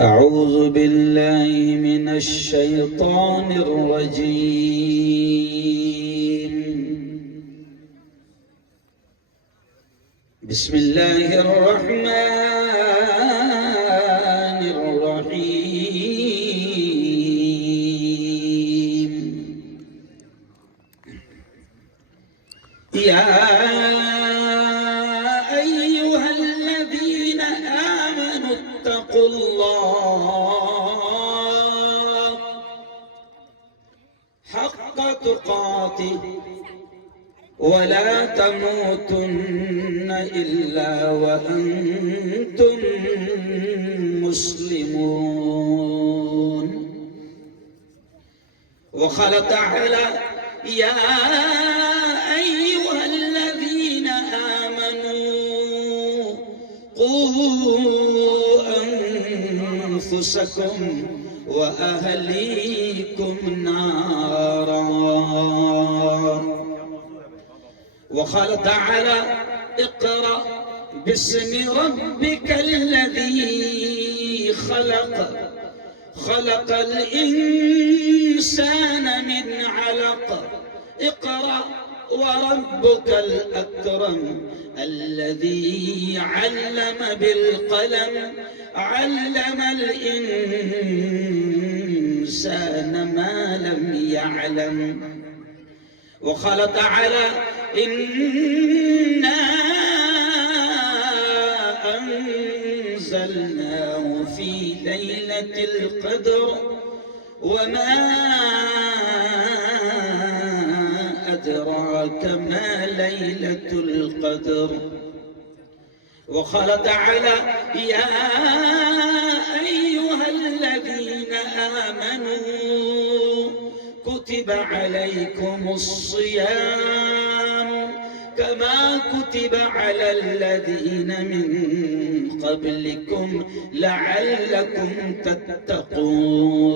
أعوذ بالله من الشيطان الرجيم. بسم الله الرحمن الرحيم. يا أيها الذين آمنوا اتقوا الله حق تقاته ولا تموتن إلا وأنتم مسلمون. وقال تعالى يا أيها الذين آمنوا قوا أنفسكم وأهليكم نارا. وقال تعالى اقرأ باسم ربك الذي خلق خلق الإنسان من علق اقرأ وربك الأكرم الذي علم بالقلم علم الإنسان ما لم يعلم. وقال تعالى إنا أنزلناه في ليلة القدر وما أدراك ما ليلة القدر. وقال تعالى يا أيها الذين آمنوا كتب عليكم الصيام كما كتب على الذين من قبلكم لعلكم تتقون.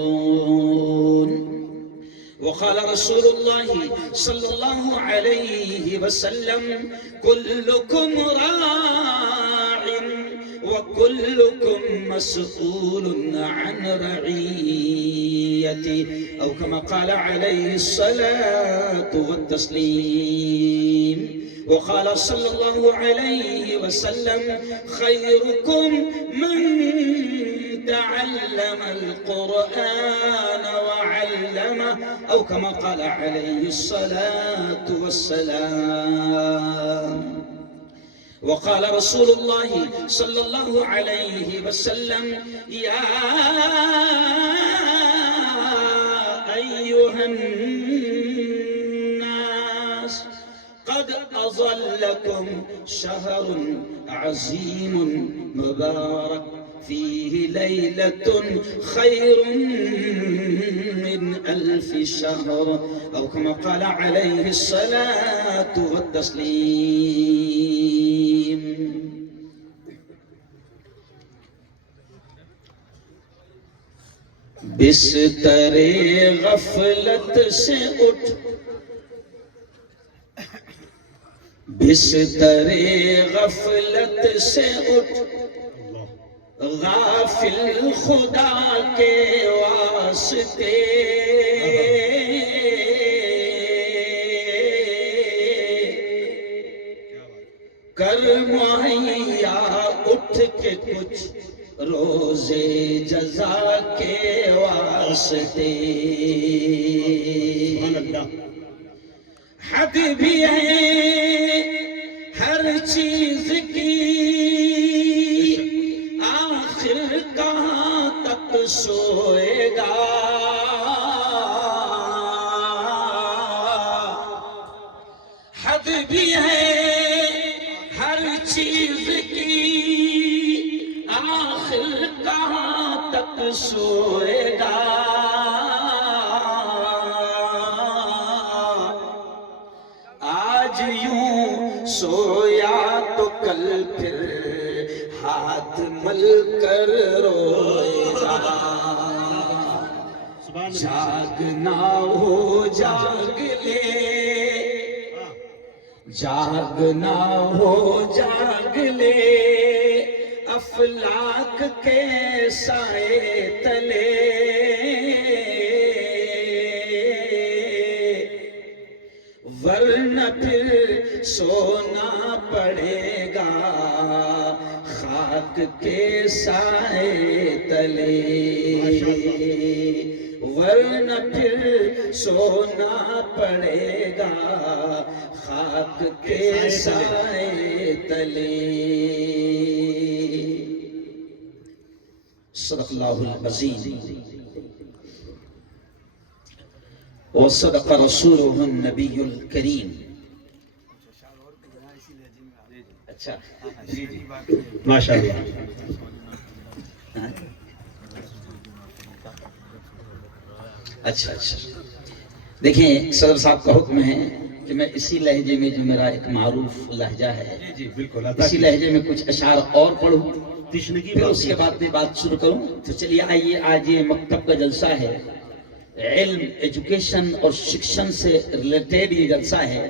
وقال رسول الله صلى الله عليه وسلم كلكم راع وكلكم مسؤول عن رعيته أو كما قال عليه الصلاة والتسليم. وقال صلى الله عليه وسلم خيركم من تعلم القرآن وعلمه أو كما قال عليه الصلاة والسلام. وقال رسول الله صلى الله عليه وسلم يا أيها الناس قد أظلكم شهر عظيم مبارك فيه ليلة خير من 1000 شهر أو كما قال عليه الصلاة والتسليم. بستر غفلت سے اٹھ بستر غفلت سے اٹھ غافل خدا کے واسطے کر مہیا اٹھ کے کچھ روزے جزا کے واسطے. حد بھی ہے ہر چیز کی آخر کہاں تک سوئے گا. حد بھی ہے ہر چیز کی آخر کہاں تک سوئے گا. آج یوں سویا تو کل پھر ہاتھ مل کر روئے گا. جاگنا ہو جاگ لے جاگنا ہو جاگ لے افلاک کے سائے تلے، ورنہ پھر سونا پڑے گا خاک کے سائے تلے، ورنہ پھر سونا پڑے گا خاک کے سائے تلے۔ صدق اللہ العظیم وصدق رسولہ النبی الکریم۔ اچھا ماشاء اللہ۔ اچھا دیکھیں صدر صاحب کا حکم ہے کہ میں اسی لہجے میں جو میرا ایک معروف لہجہ ہے جی بالکل، اسی لہجے میں کچھ اشعار اور پڑھوں، پھر اس کے بعد میں بات شروع کروں۔ تو چلیے آئیے، آج یہ مکتب کا جلسہ ہے، علم، ایجوکیشن اور شکشن سے ریلیٹڈ یہ جلسہ ہے،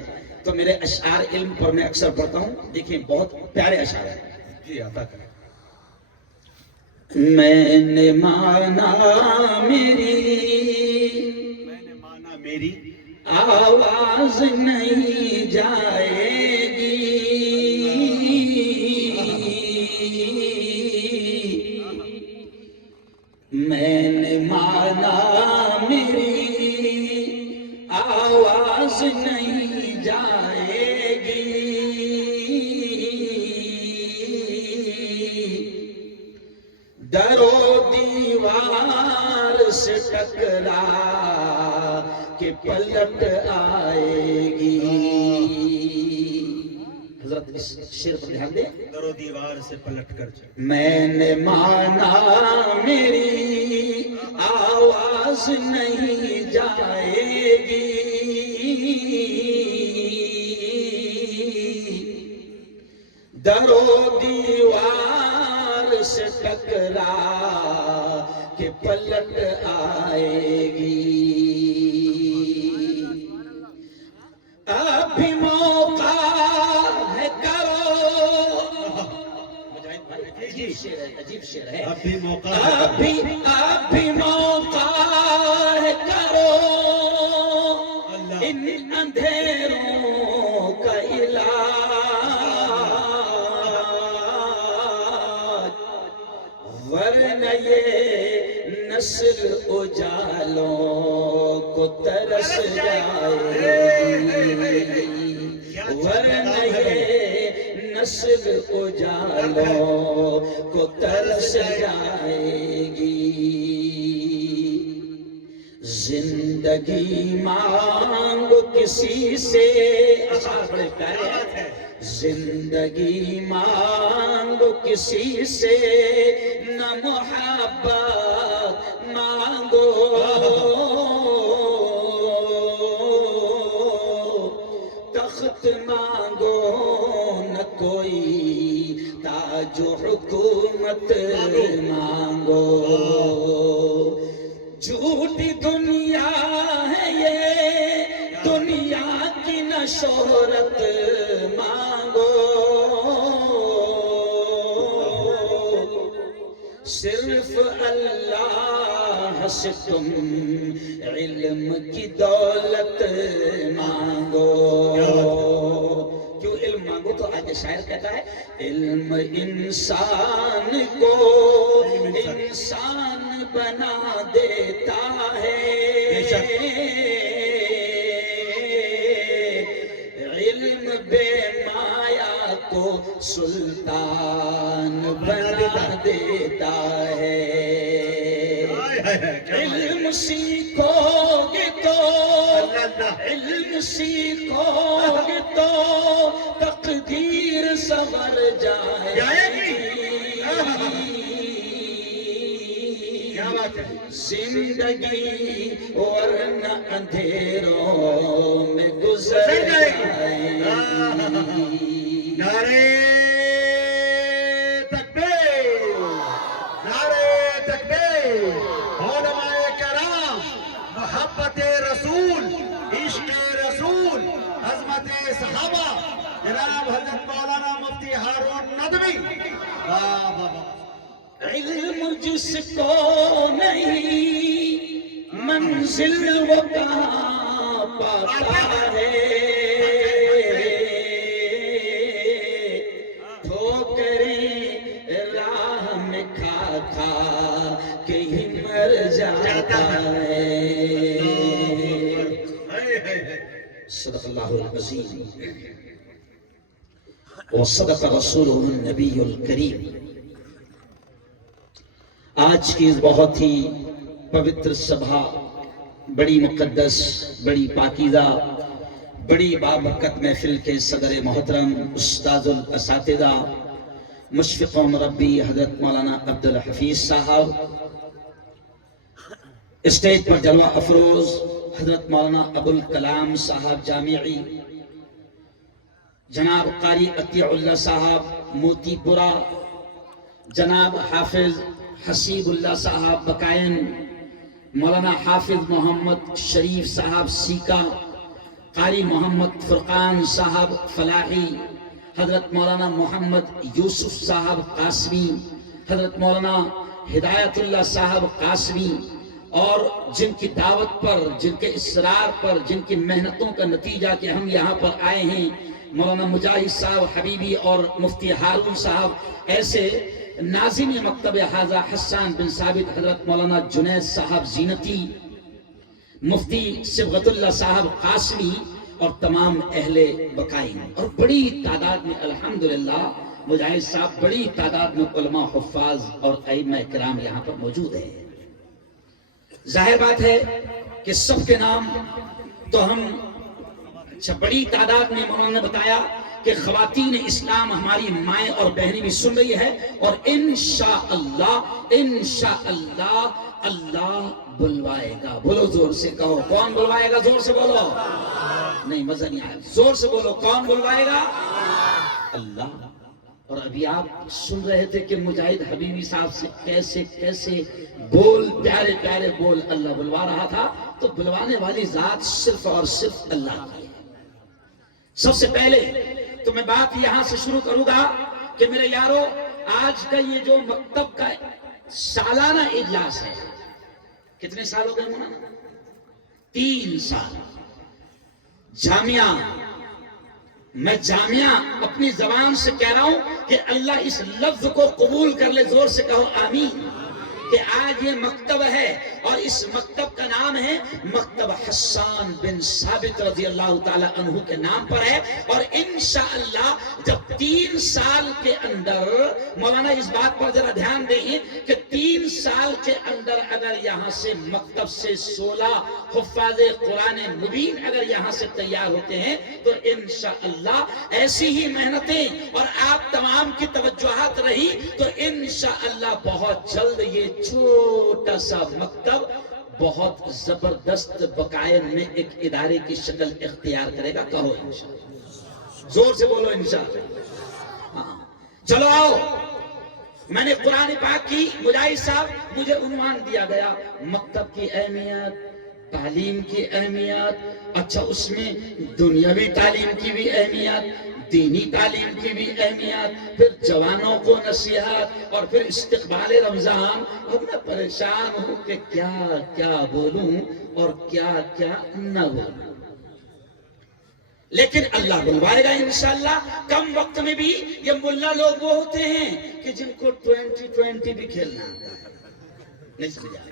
تو میرے اشعار علم پر میں اکثر پڑھتا ہوں۔ دیکھیں بہت پیارے اشعار ہیں۔ جی عطا کریں۔ میں نے مانا میری آواز نہیں جائے گی، میں نے مانا میری آواز نہیں جائے گی، در و دیوار سے ٹکرا کہ پلٹ آئے گی۔ حضرت اس شعر پر دھیان دیں، در و دیوار سے پلٹ کر جائے۔ میں نے مانا میری آواز نہیں جائے گی، در و دیوار سے ٹکرا کہ پلٹ آئے گی، ابھی موقع ہے کرو، عجیب شعر ہے، اب بھی موقع ہے، ابھی موقع ہے کرو ان اندھیروں کا علاج، ورنہ یہ نسل اجالوں کو ترس جائے گی، ورنہ یہ نسل اجالوں کو ترس جائے گی۔ زندگی مانگو کسی سے، بڑے پیارے ہیں، زندگی مانگو کسی سے نہ محبت مانگو، تخت مانگو نہ کوئی تاج و حکومت مانگو، جھوٹی دنیا ہے یہ، دنیا کی نہ شہرت مانگو، صرف اللہ سے تم علم کی دولت مانگو۔ کیوں علم مانگو؟ تو آگے شاعر کہتا ہے، علم انسان کو انسان بنا دیتا ہے، علم بے مایا کو سلطان بنا دیتا ہے، علم سیکھو گے تو، علم سیکھو گے تو تقدیر سنور جائے گی، زندگی ورنہ اندھیروں میں گزر جائے گی۔ نعرہ تکبیر، نعرہ تکبیر، علماء کرام، محبت رسول، عشق رسول، عظمت صحابہ جناب حضرت مولانا مفتی ہارون ندوی واہ واہ واہ علم جس کو نہیں منزل وہ کہاں پاتا ہے ٹھوکریں راہ میں کھا کھا کے ہی مر جاتا ہے صدق اللہ العظیم وصدق رسولہ النبی الکریم۔ آج کی اس بہت ہی پوتر سبھا، بڑی مقدس، بڑی پاکیزہ، بڑی بابرکت محفل کے صدر محترم استاذ الاساتذہ مشفق و مربی حضرت مولانا عبدالحفیظ صاحب، اسٹیج پر جلوہ افروز حضرت مولانا ابوالکلام صاحب جامعی، جناب قاری عطیہ اللہ صاحب موتی پورہ، جناب حافظ حسیب اللہ صاحب بقائن، مولانا حافظ محمد شریف صاحب سیکا، قاری محمد فرقان صاحب فلاحی، حضرت مولانا محمد یوسف صاحب قاسمی، حضرت مولانا ہدایت اللہ صاحب قاسمی، اور جن کی دعوت پر، جن کے اصرار پر، جن کی محنتوں کا نتیجہ کہ ہم یہاں پر آئے ہیں، مولانا مجاہد صاحب حبیبی اور مفتی ہارون صاحب، ایسے ناظم مکتب حاضہ حسان بن ثابت حضرت مولانا جنید صاحب زینتی، مفتی صبغت اللہ صاحب قاسمی، اور تمام اہل بقائن، اور بڑی تعداد میں الحمدللہ مجاہد صاحب، بڑی تعداد میں علماء حفاظ اور ائمہ کرام یہاں پر موجود ہیں۔ ظاہر بات ہے کہ سب کے نام تو ہم، اچھا بڑی تعداد میں مولانا نے بتایا کہ خواتین اسلام ہماری مائیں اور بہنیں بھی سن رہی ہے، اور انشاءاللہ اللہ بلوائے گا۔ بولو زور سے کہو، کون بلوائے گا؟ زور سے بولو، نہیں مزہ نہیں آیا، زور سے بولو، کون بلوائے گا؟ اللہ۔ اور ابھی آپ سن رہے تھے کہ مجاہد حبیبی صاحب سے کیسے کیسے بول، پیارے پیارے بول اللہ بلوا رہا تھا، تو بلوانے والی ذات صرف اور صرف اللہ کی ہے۔ سب سے پہلے تو میں بات یہاں سے شروع کروں گا کہ میرے یارو، آج کا یہ جو مکتب کا سالانہ اجلاس ہے، کتنے سال ہو گئے مولانا؟ 3 سال۔ جامعہ، میں جامعہ اپنی زبان سے کہہ رہا ہوں کہ اللہ اس لفظ کو قبول کر لے، زور سے کہو آمین، کہ آج یہ مکتب ہے، اور اس مکتب کا نام ہے مکتب حسان بن ثابت رضی اللہ تعالی عنہ کے نام پر ہے۔ اور انشاءاللہ جب 3 سال کے اندر، مولانا اس بات پر ذرا دھیان دیں کہ 3 سال کے اندر اگر یہاں سے مکتب سے 16 حفاظ قرآن مبین اگر یہاں سے تیار ہوتے ہیں، تو انشاءاللہ ایسی ہی محنتیں اور آپ تمام کی توجہات رہی تو انشاءاللہ بہت جلد یہ چھوٹا سا مکتب بہت زبردست بقائن میں ایک ادارے کی شکل اختیار کرے گا۔ کہو انشاءاللہ، زور سے بولو انشاءاللہ۔ ہاں چلو آؤ، میں نے قرآن پاک کی، مجاہد صاحب مجھے عنوان دیا گیا مکتب کی اہمیت، تعلیم کی اہمیت، اچھا اس میں دنیاوی تعلیم کی بھی اہمیت، دینی تعلیم کی بھی اہمیت، پھر جوانوں کو نصیحت، اور پھر استقبال رمضان۔ اب میں پریشان ہوں کہ کیا کیا بولوں اور کیا کیا نہ بولوں، لیکن اللہ بلوائے گا انشاءاللہ۔ کم وقت میں بھی یہ ملا لوگ وہ ہوتے ہیں کہ جن کو 2020 بھی کھیلنا آتا ہے، نہیں سمجھا،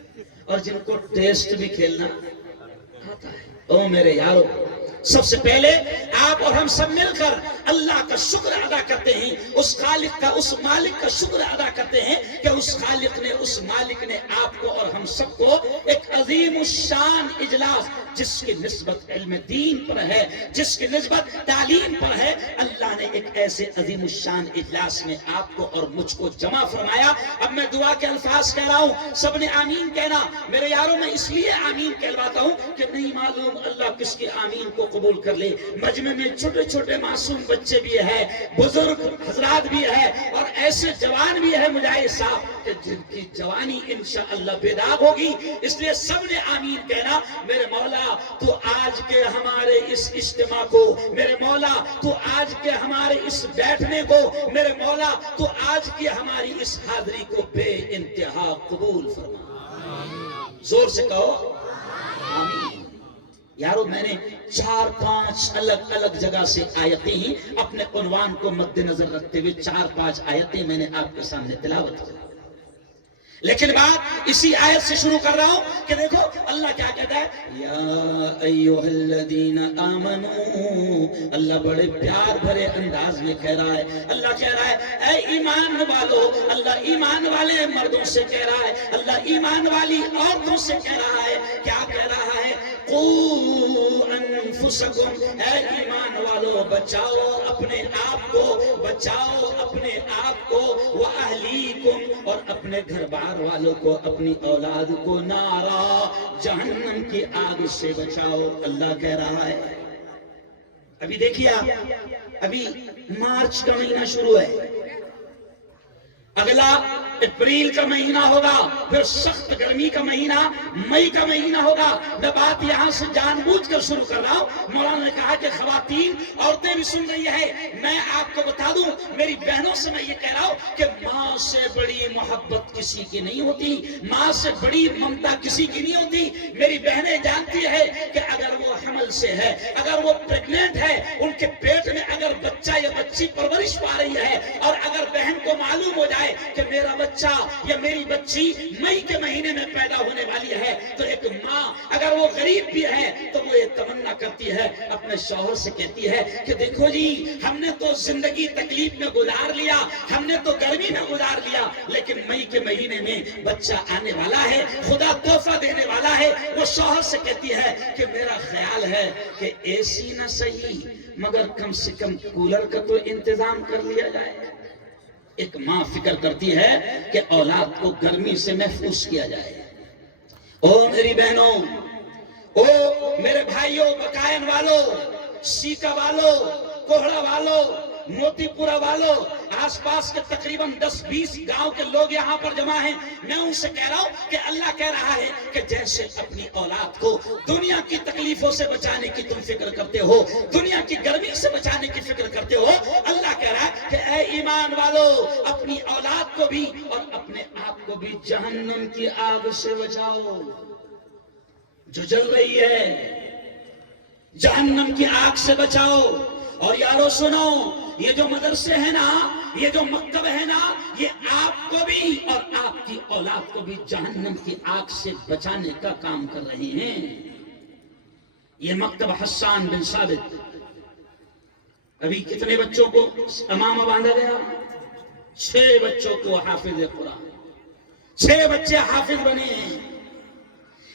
اور جن کو ٹیسٹ بھی کھیلنا آتا ہے۔ او میرے یارو، سب سے پہلے آپ اور ہم سب مل کر اللہ کا شکر ادا کرتے ہیں، اس خالق کا، اس مالک کا شکر ادا کرتے ہیں کہ اس خالق نے، اس مالک نے آپ کو اور ہم سب کو ایک عظیم الشان اجلاس، جس کی نسبت علم دین پر ہے، جس کی نسبت تعلیم پر ہے، اللہ نے ایک ایسے عظیم الشان اجلاس میں آپ کو اور مجھ کو جمع فرمایا. اب میں دعا کے الفاظ کہہ رہا ہوں, سب نے آمین کہنا. میرے یاروں میں اس لیے آمین کہلواتا ہوں کہ نہیں معلوم اللہ کس کے آمین کو قبول کر لے. مجمع میں چھوٹے چھوٹے معصوم بچے بھی ہیں, بزرگ حضرات بھی ہیں, اور ایسے جوان بھی ہیں مجاہد صاحب کہ جن کی جوانی انشاءاللہ بیدار ہوگی. اس لیے سب نے آمین کہنا. میرے مولا تو آج کے ہمارے اس اجتماع کو, میرے مولا تو آج کے ہمارے اس بیٹھنے کو, میرے مولا تو آج کی ہماری اس حاضری کو بے انتہا قبول فرما. زور سے کہو آمین. یارو میں نے 4-5 الگ الگ جگہ سے آیتیں ہی اپنے عنوان کو مد نظر رکھتے ہوئے 4-5 آیتیں میں نے آپ کے سامنے تلاوت کی. لیکن بات اسی آیت سے شروع کر رہا ہوں کہ دیکھو اللہ کیا کہتا ہے, یا ایھا الذین آمنو. اللہ بڑے پیار بھرے انداز میں کہہ رہا ہے. اللہ کہہ رہا ہے اے ایمان والو. اللہ ایمان والے مردوں سے کہہ رہا ہے, اللہ ایمان والی عورتوں سے کہہ رہا ہے. کیا کہہ رہا ہے؟ قوا انفسکم. اے ایمان والو بچاؤ اپنے آپ کو, بچاؤ اپنے آپ کو, واہلیکم اور اپنے گھر بار والوں کو, اپنی اولاد کو, نارا جہنم کی آگ سے بچاؤ. اللہ کہہ رہا ہے. ابھی دیکھیے آپ, ابھی مارچ کا مہینہ شروع ہے, اگلا اپریل کا مہینہ ہوگا, پھر سخت گرمی کا مہینہ مئی کا مہینہ ہوگا. میں بات یہاں سے جان بوجھ کر شروع کر رہا ہوں. مولانا نے کہا کہ خواتین عورتیں بھی سن رہی ہے. میں آپ کو بتا دوں, میری بہنوں سے میں یہ کہہ رہا ہوں کہ ماں سے بڑی محبت کسی کی نہیں ہوتی, ماں سے بڑی ممتا کسی کی نہیں ہوتی. میری بہنیں جانتی ہے کہ اگر وہ حمل سے ہے, اگر وہ پریگننٹ ہے, ان کے پیٹ میں اگر بچہ یا بچی پرورش پا رہی ہے, اور اگر بہن کو معلوم ہو جائے کہ میرا بچہ یا میری بچی مئی کے مہینے میں پیدا ہونے والی ہے, تو ایک ماں اگر وہ غریب بھی ہے تو وہ یہ تمنا کرتی ہے, اپنے شوہر سے کہتی ہے کہ دیکھو جی ہم نے تو زندگی تکلیف میں گزار لیا, ہم نے تو گرمی میں گزار لیا, لیکن مئی کے مہینے میں بچہ آنے والا ہے, خدا تحفہ دینے والا ہے. وہ شوہر سے کہتی ہے کہ میرا خیال ہے کہ اے سی نہ صحیح مگر کم سے کم کولر کا تو انتظام کر لیا جائے. ایک ماں فکر کرتی ہے کہ اولاد کو گرمی سے محفوظ کیا جائے. او میری بہنوں, او میرے بھائیوں, بقائن والو, سیکا والو, کوہڑا والو, موتی پورا والو, آس پاس کے تقریباً 10-20 گاؤں کے لوگ یہاں پر جمع ہیں. میں ان سے کہہ رہا ہوں کہ اللہ کہہ رہا ہے کہ جیسے اپنی اولاد کو دنیا کی تکلیفوں سے بچانے کی تم فکر کرتے ہو, دنیا کی گرمی سے بچانے کی فکر کرتے ہو, اللہ کہہ رہا ہے کہ اے ایمان والو اپنی اولاد کو بھی اور اپنے آپ کو بھی جہنم کی آگ سے بچاؤ جو جل رہی ہے. جہنم کی آگ سے بچاؤ. اور یارو سنو, یہ جو مدرسے ہیں نا, یہ جو مکتب ہے نا, یہ آپ کو بھی اور آپ کی اولاد کو بھی جہنم کی آگ سے بچانے کا کام کر رہے ہیں. یہ مکتب حسان بن ثابت, ابھی کتنے بچوں کو امامہ باندھا گیا؟ 6 بچوں کو حافظ قرآن, 6 بچے حافظ بنے ہیں.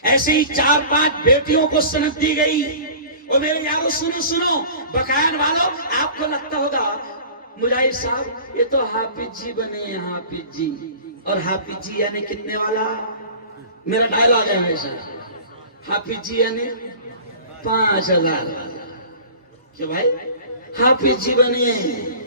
ایسے ہی 4-5 بیٹیوں کو سند دی گئی. اور میرے یارو سنو, بقائن والو, آپ کو لگتا ہوگا مجاہد صاحب یہ تو حافظ جی بنے ہیں, حافظ جی. اور حافظ جی یعنی کتنے والا؟ میرا ڈائلاگ ہے ہمیشہ, حافظ جی یعنی 5000 والا. کہ بھائی حافظ جی بنے ہیں,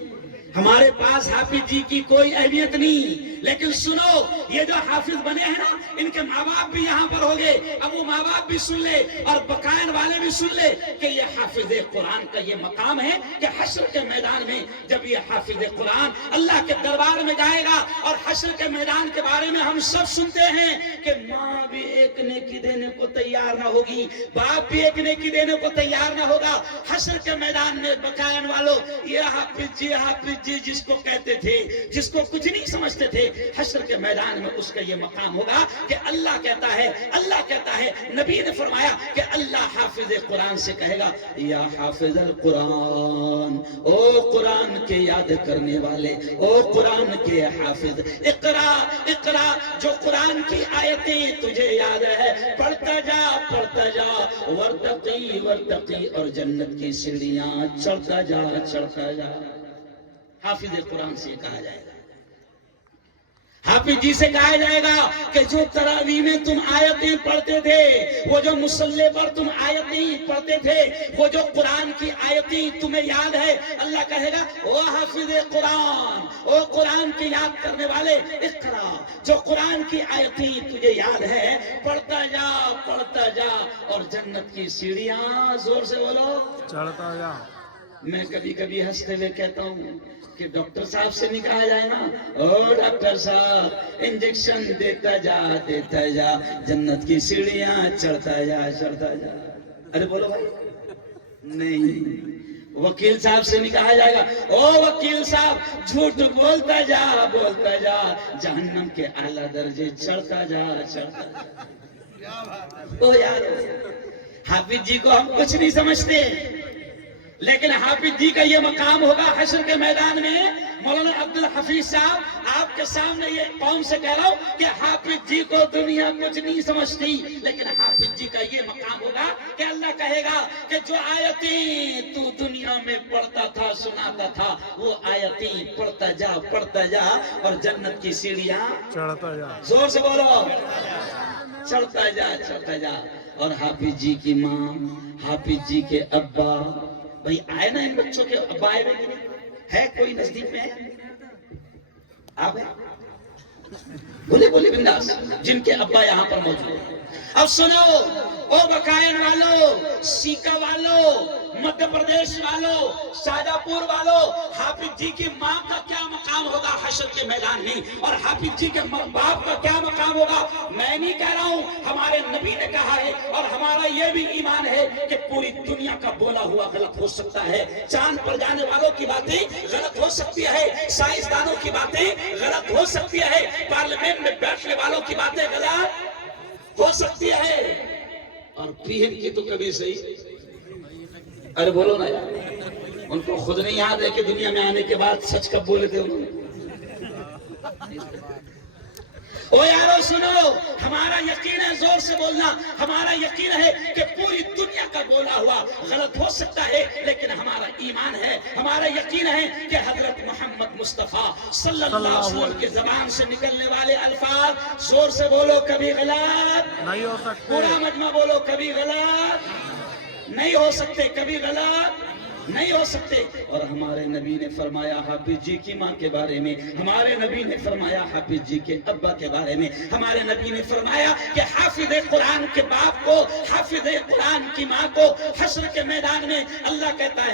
ہمارے پاس حافظ جی کی کوئی اہمیت نہیں. لیکن سنو, یہ جو حافظ بنے ہیں نا, ان کے ماں باپ بھی یہاں پر ہو گئے. اب وہ ماں باپ بھی سن لے اور بقائن والے بھی سن لے کہ یہ حافظ قرآن کا یہ مقام ہے کہ حشر کے میدان میں جب یہ حافظ قرآن اللہ کے دربار میں جائے گا, اور حشر کے میدان کے بارے میں ہم سب سنتے ہیں کہ ماں بھی ایک نیکی دینے کو تیار نہ ہوگی, باپ بھی ایک نیکی دینے کو تیار نہ ہوگا. حشر کے میدان میں بقائن والوں, یہ حافظ جی جس کو کہتے تھے, جس کو کچھ نہیں سمجھتے تھے, حشر کے میدان میں اس کا یہ مقام ہوگا کہ اللہ کہتا ہے نبی نے فرمایا کہ اللہ حافظ قرآن سے کہے گا یا حافظ القرآن، او قرآن کے یاد کرنے والے، او قرآن کے حافظ، اقرا اقرا، جو قرآن کی آیتیں تجھے یاد ہے پڑھتا جا ورتقی ورتقی، اور جنت کی سیڑھیاں چڑھتا جا حافظ قرآن سے کہا جائے گا، حافظ جی سے کہا جائے گا کہ جو تراویح میں تم آیتیں پڑھتے تھے، وہ جو مصلی پر تم آیتیں پڑھتے تھے، وہ جو قرآن کی آیتیں تمہیں یاد ہے، اللہ کہے گا او حافظ قرآن، او قرآن کی یاد کرنے والے، اقرا، جو قرآن کی آیتیں تجھے یاد ہے پڑھتا جا اور جنت کی سیڑھیاں، زور سے بولو، چڑھتا جا۔ میں کبھی کبھی ہنستے ہوئے کہتا ہوں کہ ڈاکٹر صاحب سے نہیں کہا جائے نا او ڈاکٹر صاحب انجیکشن دیتا جا جنت کی سیڑھیاں چڑھتا جا۔ ارے بولو بھائی، نہیں، وکیل صاحب سے نہیں کہا جائے گا او وکیل صاحب جھوٹ بولتا جا جہنم کے اعلیٰ درجے چڑھتا جا۔ او یار، حافظ جی کو ہم کچھ نہیں سمجھتے، لیکن حافظ جی کا یہ مقام ہوگا حشر کے میدان میں۔ مولانا عبدالحفیظ صاحب، آپ کے سامنے یہ قوم سے کہہ رہا ہوں کہ حافظ جی کو دنیا کچھ نہیں سمجھتی، لیکن حافظ جی کا یہ مقام ہوگا کہ اللہ کہے گا کہ جو آیتیں تو دنیا میں پڑھتا تھا، سناتا تھا، وہ آیتیں پڑھتا جا اور جنت کی سیڑھیاں چڑھتا جا۔ زور سے بولو، چڑھتا جا۔ اور حافظ جی کی ماں، حافظ جی کے ابا، بھئی آئے نا ان بچوں کے ابا آئے ہوئے کہ نہیں؟ ہے کوئی نزدیک میں ہے؟ آپ ہیں؟ بولے بنداس، جن کے ابا یہاں پر موجود ہیں۔ اب سنو او بقائن والو، سیکا والو، مدھیہ پردیش والو، شاہجہاں پور والو، حافظ جی کی ماں کا کیا مقام ہوگا حشر کے میدان میں، اور حافظ جی کے باپ کا کیا مقام ہوگا؟ میں نہیں کہہ رہا ہوں، ہمارے نبی نے کہا ہے، اور ہمارا یہ بھی ایمان ہے کہ پوری دنیا کا بولا ہوا غلط ہو سکتا ہے، چاند پر جانے والوں کی باتیں غلط ہو سکتی ہے، سائنسدانوں کی باتیں غلط ہو سکتی ہے، پارلیمنٹ میں بیٹھنے والوں کی باتیں غلط ہو سکتی ہے، اور پیر کی تو کبھی صحیح۔ ارے بولو نا یار، ان کو خود نہیں یاد ہے کہ دنیا میں آنے کے بعد سچ کب بولے تھے انہوں نے۔ او یارو سنو، ہمارا یقین ہے، زور سے بولنا، ہمارا یقین ہے کہ پوری دنیا کا بولا ہوا غلط ہو سکتا ہے، لیکن ہمارا ایمان ہے، ہمارا یقین ہے کہ حضرت محمد مصطفیٰ صلی اللہ علیہ وسلم کی زبان سے نکلنے والے الفاظ، زور سے بولو، کبھی غلط نہیں ہو سکتے، پورا مجمع بولو، کبھی غلط نہیں ہو سکتے، کبھی غلط نہیں ہو سکتے۔ اور ہمارے نبی نے فرمایا حافظ جی کی ماں کے بارے میں، ہمارے نبی نے فرمایا حافظ جی کے ابا کے بارے میں، ہمارے نبی نے فرمایا کہ حافظ قرآن کے باپ کو، حافظ قرآن کی ماں کو حشر کے میدان میں اللہ کہتا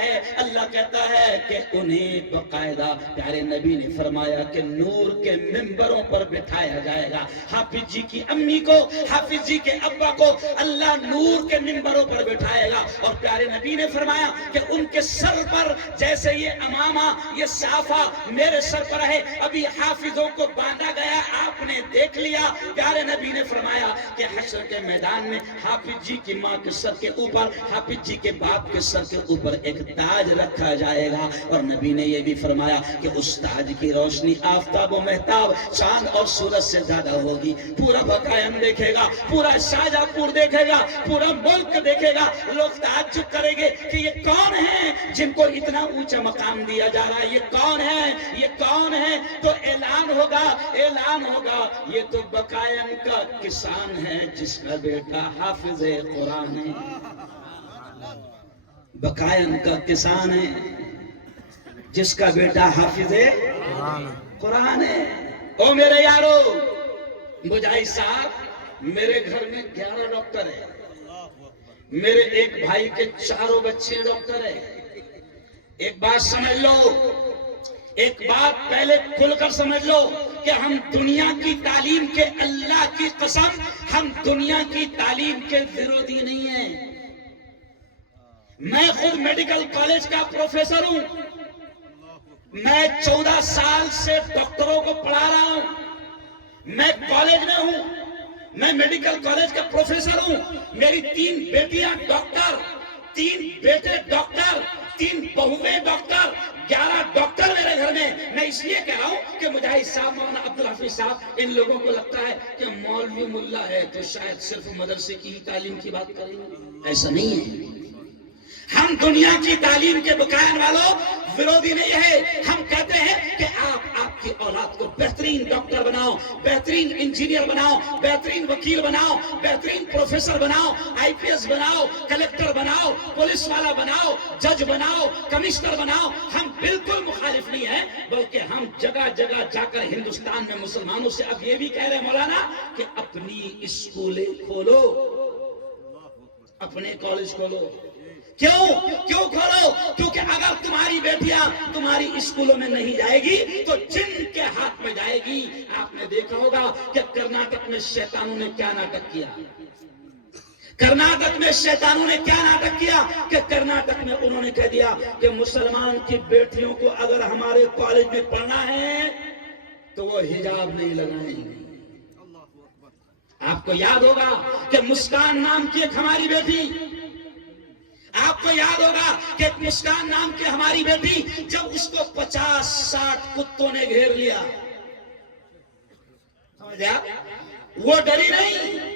ہے کہ انہیں باقاعدہ پیارے نبی نے فرمایا کہ نور کے ممبروں پر بٹھایا جائے گا۔ حافظ جی کی امی کو، حافظ جی کے ابا کو اللہ نور کے ممبروں پر بٹھائے گا، اور پیارے نبی نے فرمایا کہ ان کے سر پر جیسے یہ امامہ، یہ صافہ میرے سر پر ہے، ابھی حافظوں کو باندھا گیا، آپ نے دیکھ لیا۔ پیارے نبی نے فرمایا کہ حشر کے میدان میں حافظ جی کی ماں کے سر کے اوپر، حافظ جی کے باپ کے سر کے اوپر ایک تاج رکھا جائے گا، اور نبی نے یہ بھی فرمایا کہ اس تاج کی روشنی آفتاب و مہتاب، چاند اور سورج سے زیادہ ہوگی۔ پورا بقائم دیکھے گا، پورا شاہجہاں پور دیکھے گا، پورا ملک دیکھے گا، لوگ تعجب کریں گے کہ یہ کون ہیں جن کو اتنا اونچا مقام دیا جا رہا ہے، یہ کون ہے؟ تو اعلان ہوگا، یہ تو بقائم کا کسان ہے جس کا بیٹا حافظ قرآن ہے۔ بقائم کا کسان ہے جس کا بیٹا حافظ قرآن ہے۔ او میرے یارو، مجاہد صاحب، میرے گھر میں 11 ڈاکٹر ہیں، میرے ایک بھائی کے 4 بچے ڈاکٹر ہیں۔ ایک بات سمجھ لو، ایک بات پہلے کھل کر سمجھ لو کہ ہم دنیا کی تعلیم کے، اللہ کی قسم، ہم دنیا کی تعلیم کے ورودی نہیں ہیں۔ میں خود میڈیکل کالج کا پروفیسر ہوں، میں 14 سال سے ڈاکٹروں کو پڑھا رہا ہوں، میں کالج میں ہوں، میں میڈیکل کالج کا پروفیسر ہوں، میری 3 بیٹیاں ڈاکٹر، 3 بیٹے ڈاکٹر، 3 بہویں ڈاکٹر، 11 ڈاکٹر میرے گھر میں. میں اس لیے کہہ رہا ہوں کہ مجاہد صاحب، مولانا عبدالحفیظ صاحب، ان لوگوں کو لگتا ہے کہ مولوی ملا ہے تو شاید صرف مدرسے کی تعلیم کی بات کریں گے. ایسا نہیں ہے. ہم دنیا کی تعلیم کے بقائن والوں ورودھی نہیں ہے. ہم کہتے ہیں کہ آپ کی اولاد کو بہترین ڈاکٹر بناؤ، بہترین انجینئر بناؤ، بہترین وکیل بناؤ، بہترین پروفیسر بناؤ، آئی پی ایس بناؤ، کلیکٹر بناؤ، پولیس والا بناؤ، جج بناؤ، کمشنر بناؤ. ہم بالکل مخالف نہیں ہیں، بلکہ ہم جگہ جگہ جا کر ہندوستان میں مسلمانوں سے اب یہ بھی کہہ رہے ہیں مولانا کہ اپنی اسکولیں کھولو، اپنے کالج کھولو. کیوں کھولو؟ کیونکہ اگر تمہاری بیٹیاں تمہاری اسکولوں میں نہیں جائے گی تو جن کے ہاتھ میں جائے گی. آپ نے دیکھا ہوگا کہ کرناٹک میں شیطانوں نے کیا ناٹک کیا. کرناٹک میں شیطانوں نے کیا ناٹک کیا کہ کرناٹک میں انہوں نے کہہ دیا کہ مسلمان کی بیٹیوں کو اگر ہمارے کالج میں پڑھنا ہے تو وہ حجاب نہیں لگائیں گے. آپ کو یاد ہوگا کہ مسکان نام کی ایک ہماری بیٹی، آپ کو یاد ہوگا کہ ایک مسکان نام کی ہماری بیٹی، جب اس کو 50-60 کتوں نے گھیر لیا، وہ ڈری نہیں،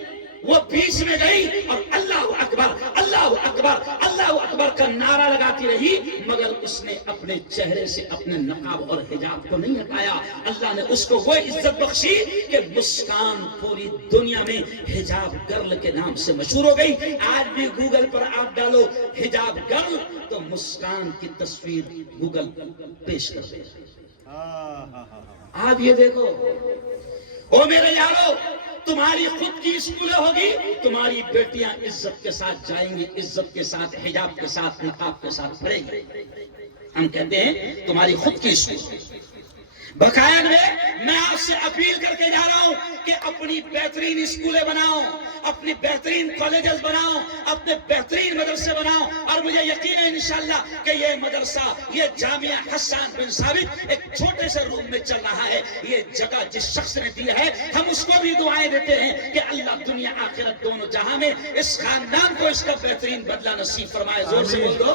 وہ بیچ میں گئی اور اللہ اکبر اللہ اکبر اللہ اکبر کا نعرہ لگاتی رہی، مگر اس نے اپنے چہرے سے اپنے نقاب اور حجاب کو نہیں ہٹایا. اللہ نے اس کو وہ عزت بخشی کہ مسکان پوری دنیا میں حجاب گرل کے نام سے مشہور ہو گئی. آج بھی گوگل پر آپ ڈالو حجاب گرل تو مسکان کی تصویر گوگل پیش کر دے. آپ یہ دیکھو. او میرے یارو، تمہاری خود کی اسکولیں ہوگی، تمہاری بیٹیاں عزت کے ساتھ جائیں گی، عزت کے ساتھ، حجاب کے ساتھ، نقاب کے ساتھ پڑھیں گی. ہم کہتے ہیں تمہاری خود کی اسکول. بقایا میں آپ سے اپیل کر کے جا رہا ہوں کہ اپنی بہترین اسکولیں بناؤ، اپنی بہترین کالجز بناؤ، اپنے بہترین مدرسے بناؤ. اور مجھے یقین ہے انشاءاللہ کہ یہ مدرسہ، یہ جامعہ حسان بن ثابت ایک چھوٹے سے روم میں چل رہا ہے. یہ جگہ جس شخص نے دی ہے، ہم اس کو بھی دعائیں دیتے ہیں کہ اللہ دنیا آخرت دونوں جہاں میں اس خاندان کو اس کا بہترین بدلہ نصیب فرمائے. زور سے بول دو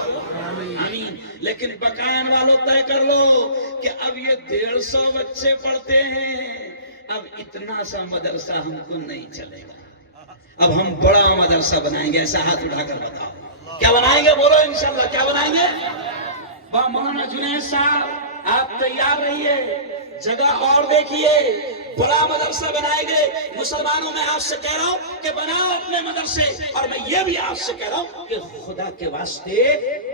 آمین. لیکن بقائن والوں طے کر لو کہ اب یہ 150 بچے پڑھتے ہیں، اب اتنا سا مدرسہ ہم کو نہیں چلے گا. اب ہم بڑا مدرسہ بنائیں گے. ایسا ہاتھ اٹھا کر بتاؤ کیا بنائیں گے؟ بولو انشاءاللہ کیا بنائیں گے؟ مولانا جنید صاحب آپ تیار رہیے، جگہ اور دیکھیے، بڑا مدرسہ بنائیں گے. مسلمانوں میں آپ سے کہہ رہا ہوں کہ بناؤ اپنے مدرسے. اور میں یہ بھی آپ سے کہہ رہا ہوں کہ خدا کے واسطے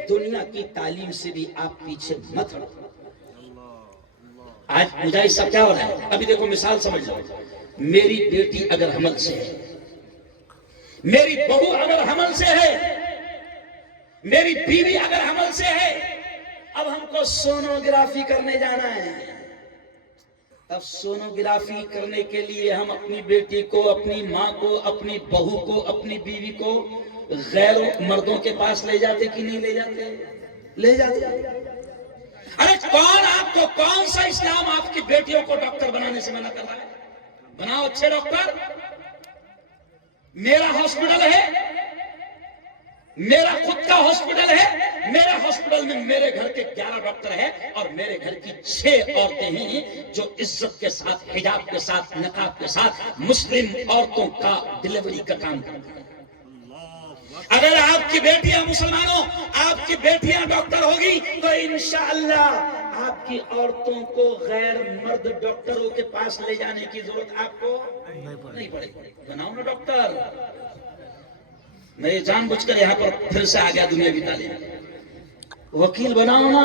دنیا کی تعلیم سے بھی آپ پیچھے مت ہٹو. آج مجاہد صاحب کیا ہو رہا ہے؟ ابھی دیکھو مثال سمجھ لو. میری بیٹی اگر حمل سے ہے، میری بہو اگر حمل سے ہے، میری بیوی اگر حمل سے ہے، اب ہم کو سونوگرافی کرنے جانا ہے. اب سونوگرافی کرنے کے لیے ہم اپنی بیٹی کو، اپنی ماں کو، اپنی بہو کو، اپنی بیوی کو غیر مردوں کے پاس لے جاتے کہ نہیں لے جاتے؟ لے جاتے. ارے کون سا اسلام آپ کی بیٹیوں کو ڈاکٹر بنانے سے منع کر رہا ہے؟ بناؤ اچھے ڈاکٹر. میرا ہاسپٹل ہے، میرا خود کا ہاسپٹل ہے. میرے ہاسپٹل میں میرے گھر کے 11 ڈاکٹر ہیں اور میرے گھر کی 6 عورتیں ہیں جو عزت کے ساتھ، حجاب کے ساتھ، نقاب کے ساتھ مسلم عورتوں کا ڈلیوری کا کام کرتی ہیں. اگر آپ کی بیٹیاں مسلمانوں، آپ کی بیٹیاں ڈاکٹر ہوگی تو انشاءاللہ آپ کی عورتوں کو غیر مرد ڈاکٹروں کے پاس لے جانے کی ضرورت آپ کو نہیں پڑے گی. بناؤ نا ڈاکٹر. میں جان بوجھ کر یہاں پر پھر سے آ گیا دنیا کی تعلیم. وکیل بناؤ نا.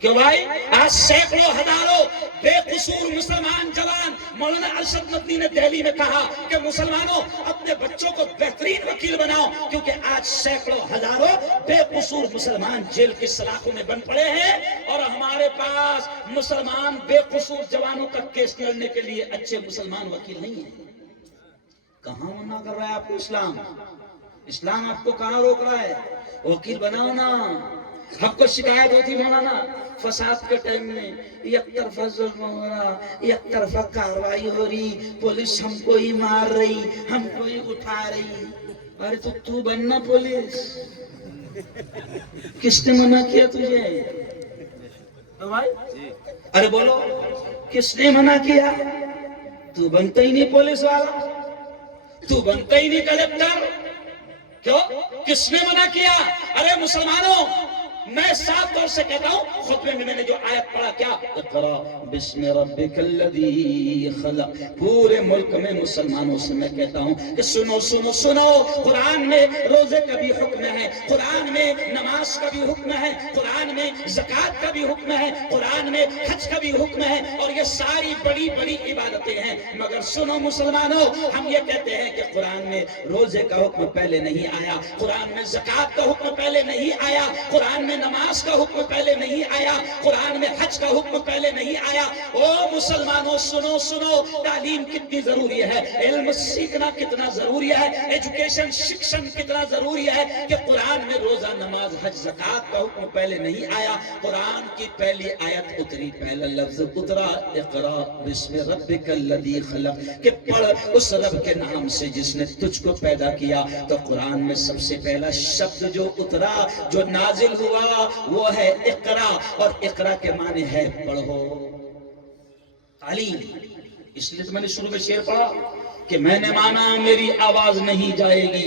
کیوں بھائی؟ آج سینکڑوں ہزاروں بے قصور مسلمان جوان، مولانا ارشد مدنی نے دہلی میں کہا کہ مسلمانوں اپنے بچوں کو بہترین وکیل بناؤ، کیونکہ آج سینکڑوں ہزاروں بے قصور مسلمان جیل کے سلاخوں میں بن پڑے ہیں اور ہمارے پاس مسلمان بے قصور جوانوں کا کیس لڑنے کے لیے اچھے مسلمان وکیل نہیں ہیں. کہاں منع کر رہا ہے آپ کو اسلام؟ اسلام آپ کو کہاں روک رہا ہے؟ وکیل بناؤ نا. ہم کو شکایت ہوتی مولانا فساد کے ٹائم میں یک طرفہ ظلم ہو رہا، یک طرفہ کاروائی ہو رہی، پولیس ہم کو ہی مار رہی، ہم کو ہی اٹھا رہی. ارے تو بننا پولیس، کس نے منع کیا تجھے؟ ارے بولو کس نے منع کیا؟ تو بنتا ہی نہیں پولیس والا، تو بنتا ہی نہیں کلکٹر. کیوں؟ کس نے منع کیا؟ ارے مسلمانوں، میں صاف طور سے کہتا ہوں، خطبے میں نے جو آیت پڑھا کیا، اقرا بسم ربک الذی خلق، پورے ملک میں مسلمانوں سے میں کہتا ہوں کہ سنو سنو سنو، قرآن میں روزے کا بھی حکم ہے، قرآن میں نماز کا بھی حکم ہے، قرآن میں زکوٰۃ کا بھی حکم ہے، قرآن میں حج کا بھی حکم ہے، اور یہ ساری بڑی بڑی عبادتیں ہیں. مگر سنو مسلمانوں، ہم یہ کہتے ہیں کہ قرآن میں روزے کا حکم پہلے نہیں آیا، قرآن میں زکوٰۃ کا حکم پہلے نہیں آیا، قرآن میں نماز کا حکم پہلے نہیں آیا، قرآن میں حج کا حکم پہلے نہیں آیا. او مسلمانوں سنو سنو، تعلیم کتنی ضروری ہے، علم سیکھنا کتنا ضروری ہے، ایجوکیشن شکشن کتنا ضروری ہے کہ قرآن میں روزہ نماز حج زکوٰۃ کا حکم پہلے نہیں آیا. قرآن کی پہلی آیت اتری، پہلا لفظ اترا، اقرا بسم ربک الذی خلق، کہ پڑھ اس رب کے نام سے جس نے تجھ کو پیدا کیا. تو قرآن میں سب سے پہلا شبد جو اترا، جو نازل ہوا، وہ ہے اقرا، اور اقرا کے معنی ہے پڑھو، تعلیم. اس لیے تو میں نے شروع میں شعر پڑھا کہ میں نے مانا میری آواز نہیں جائے گی،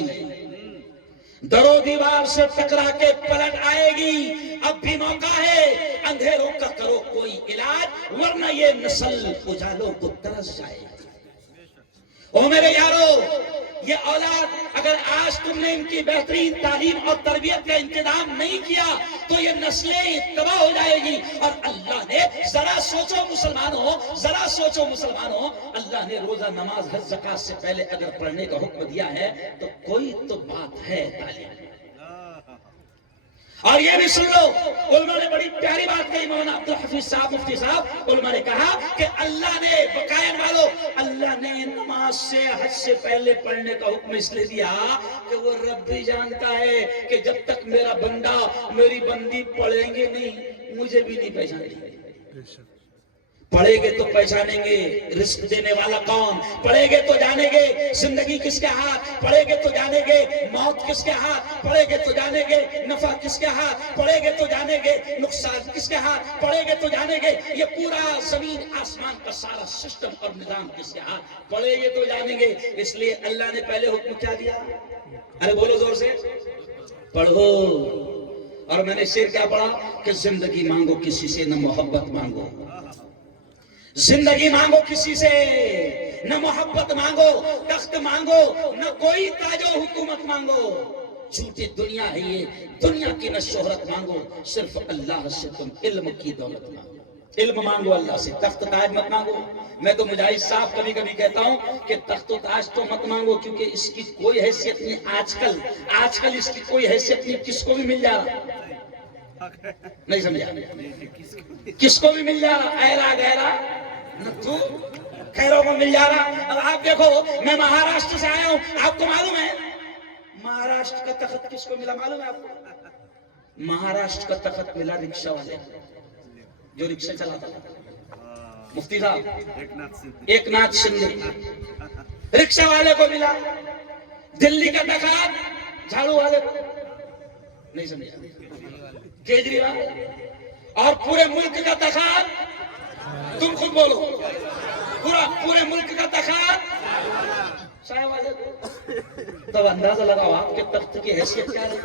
درو دیوار سے ٹکرا کے پلٹ آئے گی. اب بھی موقع ہے، اندھیروں کا کرو کوئی علاج، ورنہ یہ نسل اجالوں کو ترس جائے گی. او میرے یارو، یہ اولاد اگر آج تم نے ان کی بہترین تعلیم اور تربیت کا انتظام نہیں کیا تو یہ نسلیں تباہ ہو جائے گی. اور اللہ نے ذرا سوچو مسلمانوں، ذرا سوچو مسلمانوں، اللہ نے روزہ نماز حج زکوٰۃ سے پہلے اگر پڑھنے کا حکم دیا ہے تو کوئی تو بات ہے تعلیم. اور یہ بھی سن لو، علماء نے بڑی پیاری بات کہی، مولانا عبدالحفیظ صاحب مفتی صاحب، علماء نے کہا کہ اللہ نے بقائن والوں، اللہ نے نماز سے حج سے پہلے پڑھنے کا حکم اس لیے دیا کہ وہ رب بھی جانتا ہے کہ جب تک میرا بندہ میری بندی پڑھیں گے نہیں، مجھے بھی نہیں پہچانیں گے. پڑھیں گے تو پہچانیں گے رزق دینے والا کون، پڑھیں گے تو جانیں گے زندگی کس کے ہاتھ، پڑھیں گے تو جانیں گے موت کس کے ہاتھ، پڑھیں گے تو جانیں گے نفع کس کے ہاتھ، پڑھیں گے تو جانیں گے نقصان کس کے ہاتھ، پڑھیں گے تو جانیں گے یہ پورا زمین آسمان کا سارا سسٹم اور نظام کس کے ہاتھ، پڑھیں گے تو جانیں گے. اس لیے اللہ نے پہلے حکم کیا دیا؟ ارے بولو زور سے، پڑھو. اور میں نے شعر کیا پڑھا کہ زندگی مانگو کسی سے نہ محبت مانگو، زندگی مانگو کسی سے نہ محبت مانگو، تخت مانگو نہ کوئی تاج و حکومت مانگو، جھوٹی دنیا ہے یہ، دنیا کی نہ شہرت مانگو، صرف اللہ سے تم علم کی دولت مانگو. علم مانگو اللہ سے، تخت تاج مت مانگو. میں تو مجاہد صاحب کبھی کبھی کہتا ہوں کہ تخت و تاج تو مت مانگو، کیونکہ اس کی کوئی حیثیت نہیں. آج کل اس کی کوئی حیثیت نہیں، کس کو بھی مل جا رہا، نہیں سمجھا، کس کو بھی مل جا رہا، ایرا گہرا تو خیروں کو مل جا رہا. اب آپ دیکھو، میں مہاراشٹر سے آیا ہوں، آپ کو معلوم ہے مہاراشٹر کا تخت کس کو ملا؟ معلوم ہے آپ کو؟ مہاراشٹر کا تخت ملا رکشہ والے، جو رکشہ چلاتا تھا، مفتی صاحب ایک ناتھ شندے، رکشہ والے کو ملا. دلی کا تخت جھاڑو والے کو، نہیں سمجھا، کیجریوال. اور پورے ملک کا تخت، تم خود بولو، پورے ملک کا تخت شاہ والے کو. تب اندازہ لگاؤ آپ کے تخت کی حیثیت کیا ہے.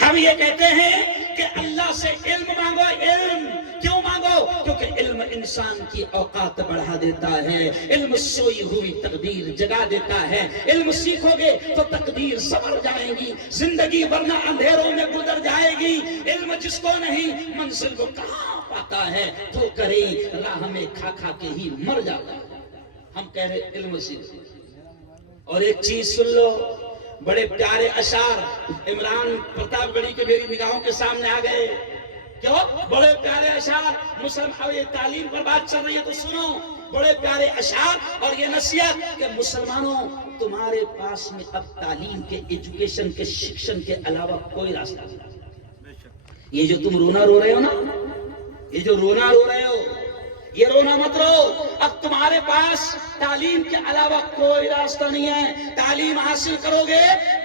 ہم یہ کہتے ہیں کہ اللہ سے علم مانگو. علم کیوں مانگو؟ کیونکہ علم انسان کی اوقات بڑھا دیتا ہے، علم سوئی ہوئی تقدیر جگا دیتا ہے. علم سیکھو گے تو تقدیر سنور جائے گی، زندگی ورنہ اندھیروں میں گزر جائے گی. علم جس کو نہیں منزل کو کہاں پاتا ہے، تو کرے راہ میں کھا کھا کے ہی مر جاتا ہے. ہم کہہ رہے علم سیکھو. اور ایک چیز سن لو، بڑے پیارے اشعار عمران پرتاپ گڑھی کے میری نگاہوں کے سامنے آ گئے. کیوں؟ بڑے پیارے اشعار مسلمان، یہ تعلیم پر بات چل رہی ہے تو سنو، بڑے پیارے اشعار اور یہ نصیحت کہ مسلمانوں تمہارے پاس میں اب تعلیم کے، ایجوکیشن کے، شکشن کے علاوہ کوئی راستہ نہیں۔ یہ جو تم رونا رو رہے ہو نا، یہ جو رونا رو رہے ہو، یہ رونا مت رو، اب تمہارے پاس تعلیم کے علاوہ کوئی راستہ نہیں ہے۔ تعلیم حاصل کرو گے،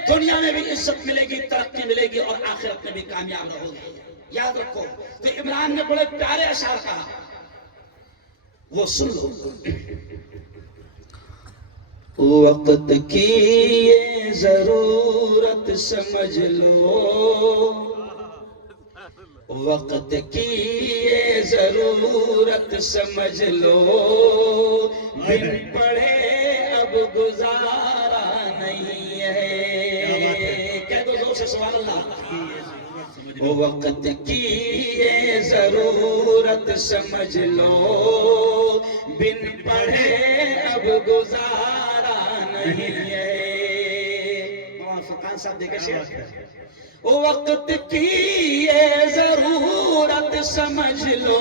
دنیا میں بھی عزت ملے گی، ترقی ملے گی، اور آخرت میں بھی کامیاب رہو گے، یاد رکھو۔ تو عمران نے بڑے پیارے اشعار کہا، وہ سن لو۔ وقت کی یہ ضرورت سمجھ لو، وقت کی یہ ضرورت سمجھ لو، بن پڑھے اب گزارا نہیں ہے۔ کہہ دو زور سے سبحان اللہ۔ وقت کی یہ ضرورت سمجھ لو، بن پڑھے اب گزارا نہیں ہے۔ فرقان صاحب دیکھیں شعر، وقت کی یہ ضرورت سمجھ لو،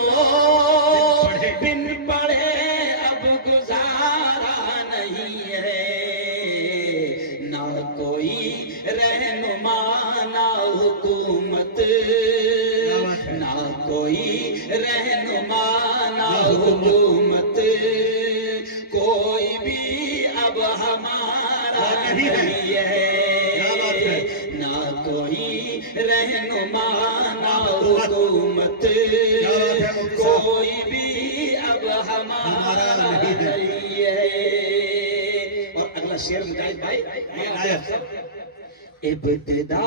بن پڑھے اب گزارا نہیں ہے۔ نہ کوئی رہنما نہ حکومت، نہ کوئی رہنما نہ حکومت، کوئی بھی اب ہمارا نہیں ہے۔ نہ کوئی رہنما نہ حکومت، کوئی بھی اب ہمارا نہیں ہے۔ اور اگلا شعر مجاہد بھائی، ابتدا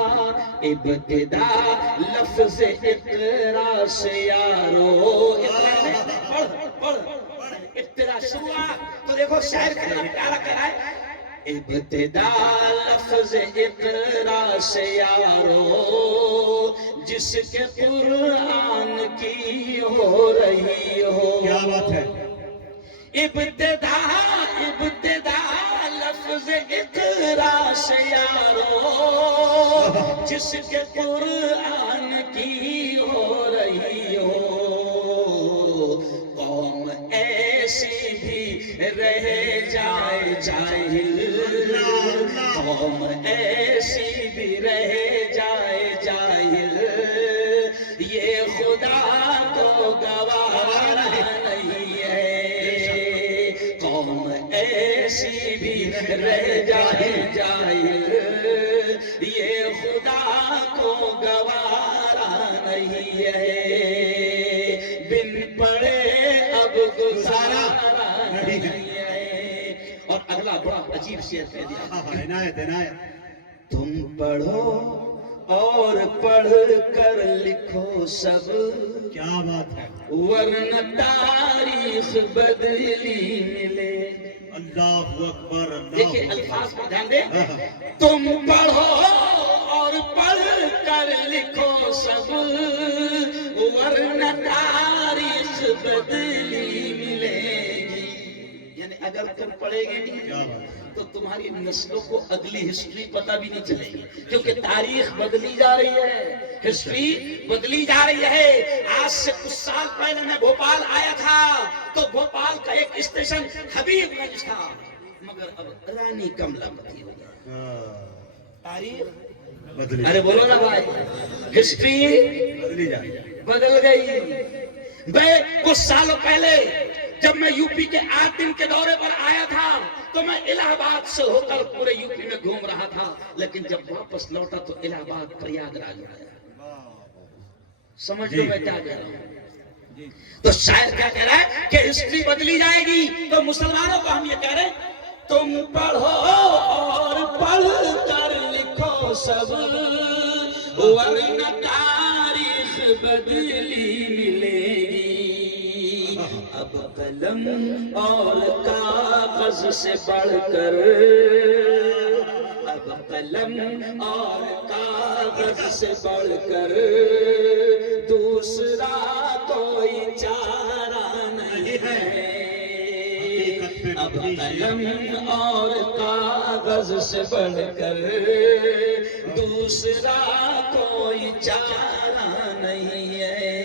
ابتدا لفظ اقرا سے یارو، ابتدا شروعات تو دیکھو شاعر کتنا پیارا کرا ہے۔ ابتدا لفظ اقرا سے یارو، جس کے قرآن کی ہو رہی ہو۔ کیا بات ہے۔ ابتدا ابتدا لفظ اقرا سے یارو، جس کے قرآن کی ہو رہی ہو۔ قوم ایسی بھی رہ جائے جاہل، قوم ایسی بھی رہ جائے جاہل، یہ خدا کو گوارا نہیں ہے۔ قوم ایسی بھی رہ جائے جاہل، یہ خدا کو گوارا نہیں ہے۔ بن پڑھے اب گزارا نہیں ہے۔ اور اگلا بڑا عجیب شعر کہہ دیا، عنایت عنایت۔ تم پڑھو اور پڑھ کر لکھو سب، کیا بات ہے۔ ورنہ تاریخ بدلی ملے۔ اللہ اکبر، اللہ دیکھیں الفاظ پر دھیان دیں، تم پڑھو اور پڑھ کر لکھو سب، ورنہ تاریخ بدلی ملے گی۔ یعنی اگر تم پڑھے گے نہیں تو تمہاری نسلوں کو اگلی ہسٹری پتہ بھی نہیں چلے گی، کیونکہ تاریخ بدلی جا رہی ہے، ہسٹری بدلی جا رہی ہے۔ آج سے کچھ سال پہلے میں بھوپال آیا تھا تو بھوپال کا ایک اسٹیشن حبیب گنج تھا، مگر اب رانی کملا پتی ہو گیا۔ تاریخ بدلی، ارے بولو نا بھائی، ہسٹری بدلی جا رہی ہے۔ بدل گئی۔ میں کچھ سالوں پہلے جب میں یو پی کے 8 دن کے دورے پر آیا تھا تو میں الہ آباد سے ہو کر پورے یو پی میں گھوم رہا تھا، لیکن جب واپس لوٹا تو الہ آباد پریاگراج آیا۔ سمجھ لو میں کیا کہہ رہا ہوں۔ تو شاعر کیا کہہ رہا ہے کہ ہسٹری بدلی جائے گی، تو مسلمانوں کو ہم یہ کہہ رہے ہیں تم پڑھو اور پڑھ کر لکھو سب، ورنہ تاریخ بدلی ملے گی۔ اب قلم اور کاغذ سے بڑھ کر، اب قلم اور کاغذ سے بڑھ کر دوسرا کوئی چارہ نہیں ہے۔ اب قلم اور کاغذ سے بڑھ کر دوسرا کوئی چارہ نہیں ہے۔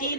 3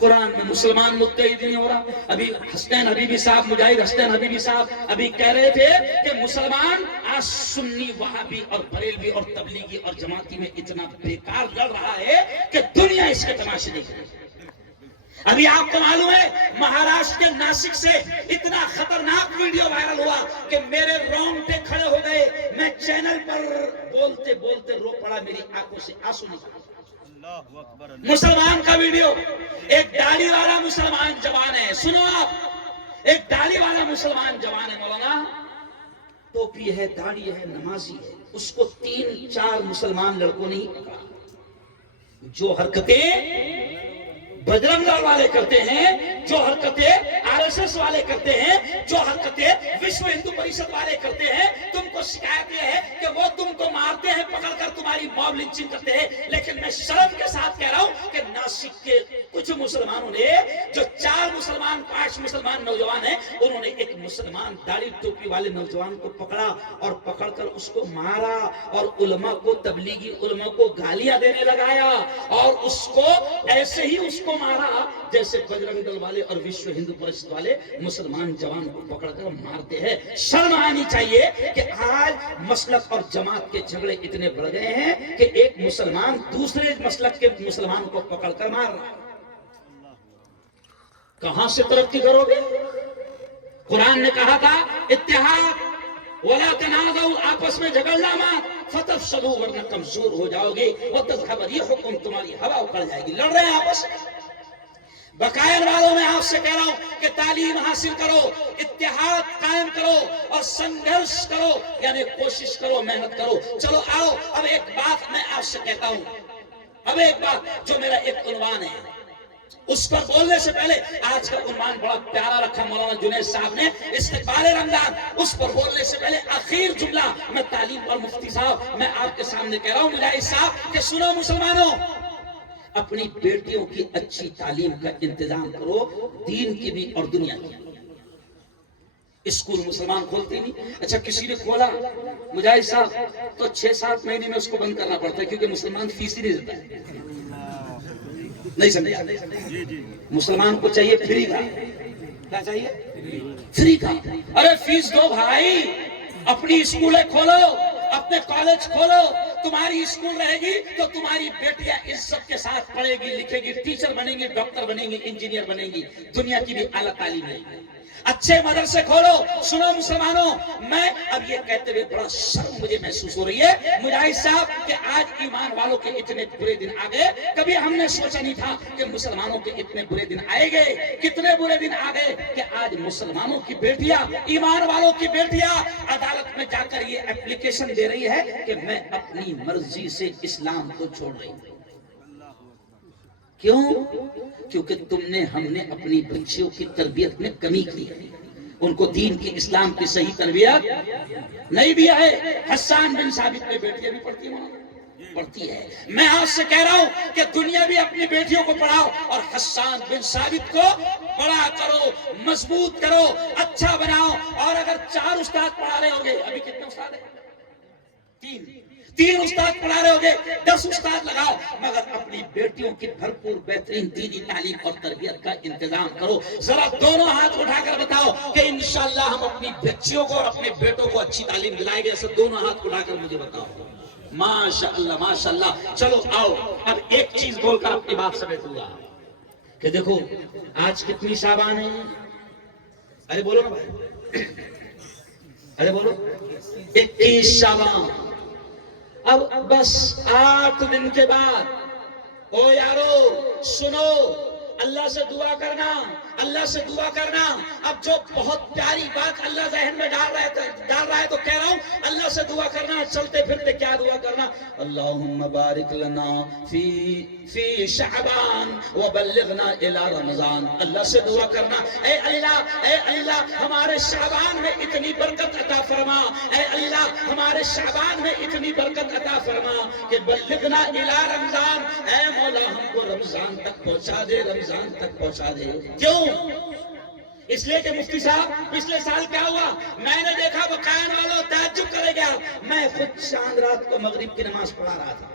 قرآن میں مسلمان متحد نہیں ہو رہا. ابھی حسین حبیبی صاحب, مجاہد حسین حبیبی صاحب ابھی کہہ رہے تھے کہ مسلمان آج سنی وہابی اور بریلوی اور تبلیغی اور جماعتی میں اتنا بیکار لڑ رہا ہے کہ دنیا اس کے تماشے دیکھ رہی ہے. ابھی آپ کو معلوم ہے مہاراشٹر کے ناسک سے اتنا خطرناک ویڈیو وائرل ہوا کہ میرے رونگٹے کھڑے ہو گئے. میں چینل پر بولتے بولتے رو پڑا, میری آنکھوں سے آنسو نکل. مسلمان کا ویڈیو, ایک داڑھی والا مسلمان جوان ہے, سنو آپ, ایک داڑھی والا مسلمان جوان ہے مولانا, ٹوپی ہے, داڑھی ہے, نمازی ہے. اس کو 3-4 مسلمان لڑکوں نے پکڑا. جو حرکتیں بجرنگ دل والے کرتے ہیں, جو حرکتیں RSS والے کرتے ہیں, جو حرکتیں وشو ہندو پریشد والے کرتے ہیں, تم کو شکایت یہ ہے کہ وہ تم کو مارتے ہیں, پکڑ کر تمہاری موب لنچنگ کرتے ہیں. لیکن میں شرم کے ساتھ کہہ رہا ہوں کہ ناسک کے کچھ مسلمانوں نے, جو 4 مسلمان 5 مسلمان نوجوان ہیں, انہوں نے ایک مسلمان داڑھی ٹوپی والے نوجوان کو پکڑا اور پکڑ کر اس کو مارا اور علماء کو, تبلیغی علماء کو گالیاں دینے لگایا اور اس کو ایسے ہی اس کو مارا جیسے بجرنگ دل والے اور وشو ہندو پریشد والے مسلمان جوان کو پکڑ کر مارتے ہیں. شرم آنی چاہیے کہ آج مسلک اور جماعت کے جھگڑے اتنے بڑھ گئے ہیں کہ ایک مسلمان دوسرے مسلک کے مسلمان کو پکڑ کر مار رہا ہے. کہاں سے ترقی کرو گے؟ قرآن نے کہا تھا اتحاد, ولا تنازعوا, آپس میں جھگڑنا مت, فتفشلوا, ورنہ کمزور ہو جاؤ گے, وتذهب ريحكم, تمہاری ہوا اکڑ جائے گی. لڑ رہے ہیں آپس میں. بقائن والوں میں آپ سے کہہ رہا ہوں کہ تعلیم حاصل کرو, اتحاد قائم کرو اور سنگھرش کرو, یعنی کوشش کرو, محنت کرو. چلو آؤ, اب ایک بات میں آپ سے کہتا ہوں, اب ایک بات جو میرا ایک عنوان ہے, اس پر بولنے سے پہلے آج کا عنوان بڑا پیارا رکھا مولانا جنید صاحب نے, استقبال رمضان. اس پر بولنے سے پہلے آخر جملہ میں تعلیم اور مفتی صاحب, میں آپ کے سامنے کہہ رہا ہوں مجاہد صاحب کہ سنو مسلمانوں, اپنی بیٹیوں کی اچھی تعلیم کا انتظام کرو, دین کی بھی اور دنیا کی. اسکول مسلمان کھولتے نہیں. اچھا کسی نے کھولا مجاہد صاحب تو 6-7 مہینے میں اس کو بند کرنا پڑتا ہے, کیونکہ مسلمان فیس ہی نہیں دیتا ہے. نہیں سمجھا؟ مسلمان کو چاہیے فری کا. کیا چاہیے؟ فری کا. ارے فیس دو بھائی, اپنی اسکولیں کھولو, اپنے کالج کھولو. تمہاری اسکول رہے گی تو تمہاری بیٹیاں عزت کے ساتھ پڑھے گی, لکھے گی, ٹیچر بنیں گی, ڈاکٹر بنیں گی, انجینئر بنیں گی, دنیا کی بھی اعلیٰ تعلیم لیں گی. اچھے مدرسے کھولو. سنو مسلمانوں, میں اب یہ کہتے ہوئے بڑا شرم مجھے محسوس ہو رہی ہے مجاہد صاحب کہ آج ایمان والوں کے اتنے برے دن آ گئے. کبھی ہم نے سوچا نہیں تھا کہ مسلمانوں کے اتنے برے دن آئے گئے. کتنے برے دن آ گئے کہ آج مسلمانوں کی بیٹیاں, ایمان والوں کی بیٹیاں عدالت میں جا کر یہ اپلیکیشن دے رہی ہے کہ میں اپنی مرضی سے اسلام کو چھوڑ رہی ہوں. کیوں؟ کیونکہ تم نے, ہم نے اپنی بچیوں کی تربیت میں کمی کی ہے, ان کو دین کی, اسلام کی صحیح تربیت نہیں دیا ہے. حسان بن ثابت میں بیٹیاں بھی پڑھتی ہیں, پڑھتی ہے. میں آپ سے کہہ رہا ہوں کہ دنیا بھی اپنی بیٹیوں کو پڑھاؤ اور حسان بن ثابت کو بڑا کرو, مضبوط کرو, اچھا بناؤ. اور اگر 4 استاد پڑھا رہے ہوگے, ابھی کتنے استاد ہیں؟ 3 استاد پڑھا رہے ہوگے, 10 استاد لگاؤ, مگر اپنی بیٹیوں کی بھرپور بہترین دینی تعلیم اور تربیت کا انتظام کرو. ذرا دونوں ہاتھ اٹھا کر بتاؤ کہ انشاءاللہ ہم اپنی بچیوں کو اور اپنے بیٹوں کو اچھی تعلیم دلائیں گے. ایسے دونوں ہاتھ اٹھا کر مجھے بتاؤ. ماشاءاللہ ماشاءاللہ. چلو آؤ, اب ایک چیز بول کر اپنی بات سمیٹ دوں کہ دیکھو آج کتنی شعبان ہے. ارے بولو نا بھائی, ارے بولو, 21 شعبان. اب بس 8 دن کے بعد, او یارو سنو, اللہ سے دعا کرنا, اللہ سے دعا کرنا. اب جو بہت پیاری بات اللہ ذہن میں ڈال رہا ہے تو کہہ رہا ہوں اللہ سے دعا کرنا. چلتے پھرتے کیا دعا کرنا؟ اللہم بارک لنا فی شعبان وبلغنا الی رمضان. اللہ سے دعا کرنا, اے اللہ ہمارے شعبان میں اتنی برکت عطا فرما, اے اللہ ہمارے شعبان میں اتنی برکت عطا فرما کہ بلغنا الی رمضان, اے مولا ہم کو رمضان تک پہنچا دے, رمضان تک پہنچا دے. کیوں؟ اس لیے کہ مفتی صاحب پچھلے سال کیا ہوا, میں نے دیکھا بقائن والوں تعجب کرے گا, میں خود چاند رات کو مغرب کی نماز پڑھا رہا تھا.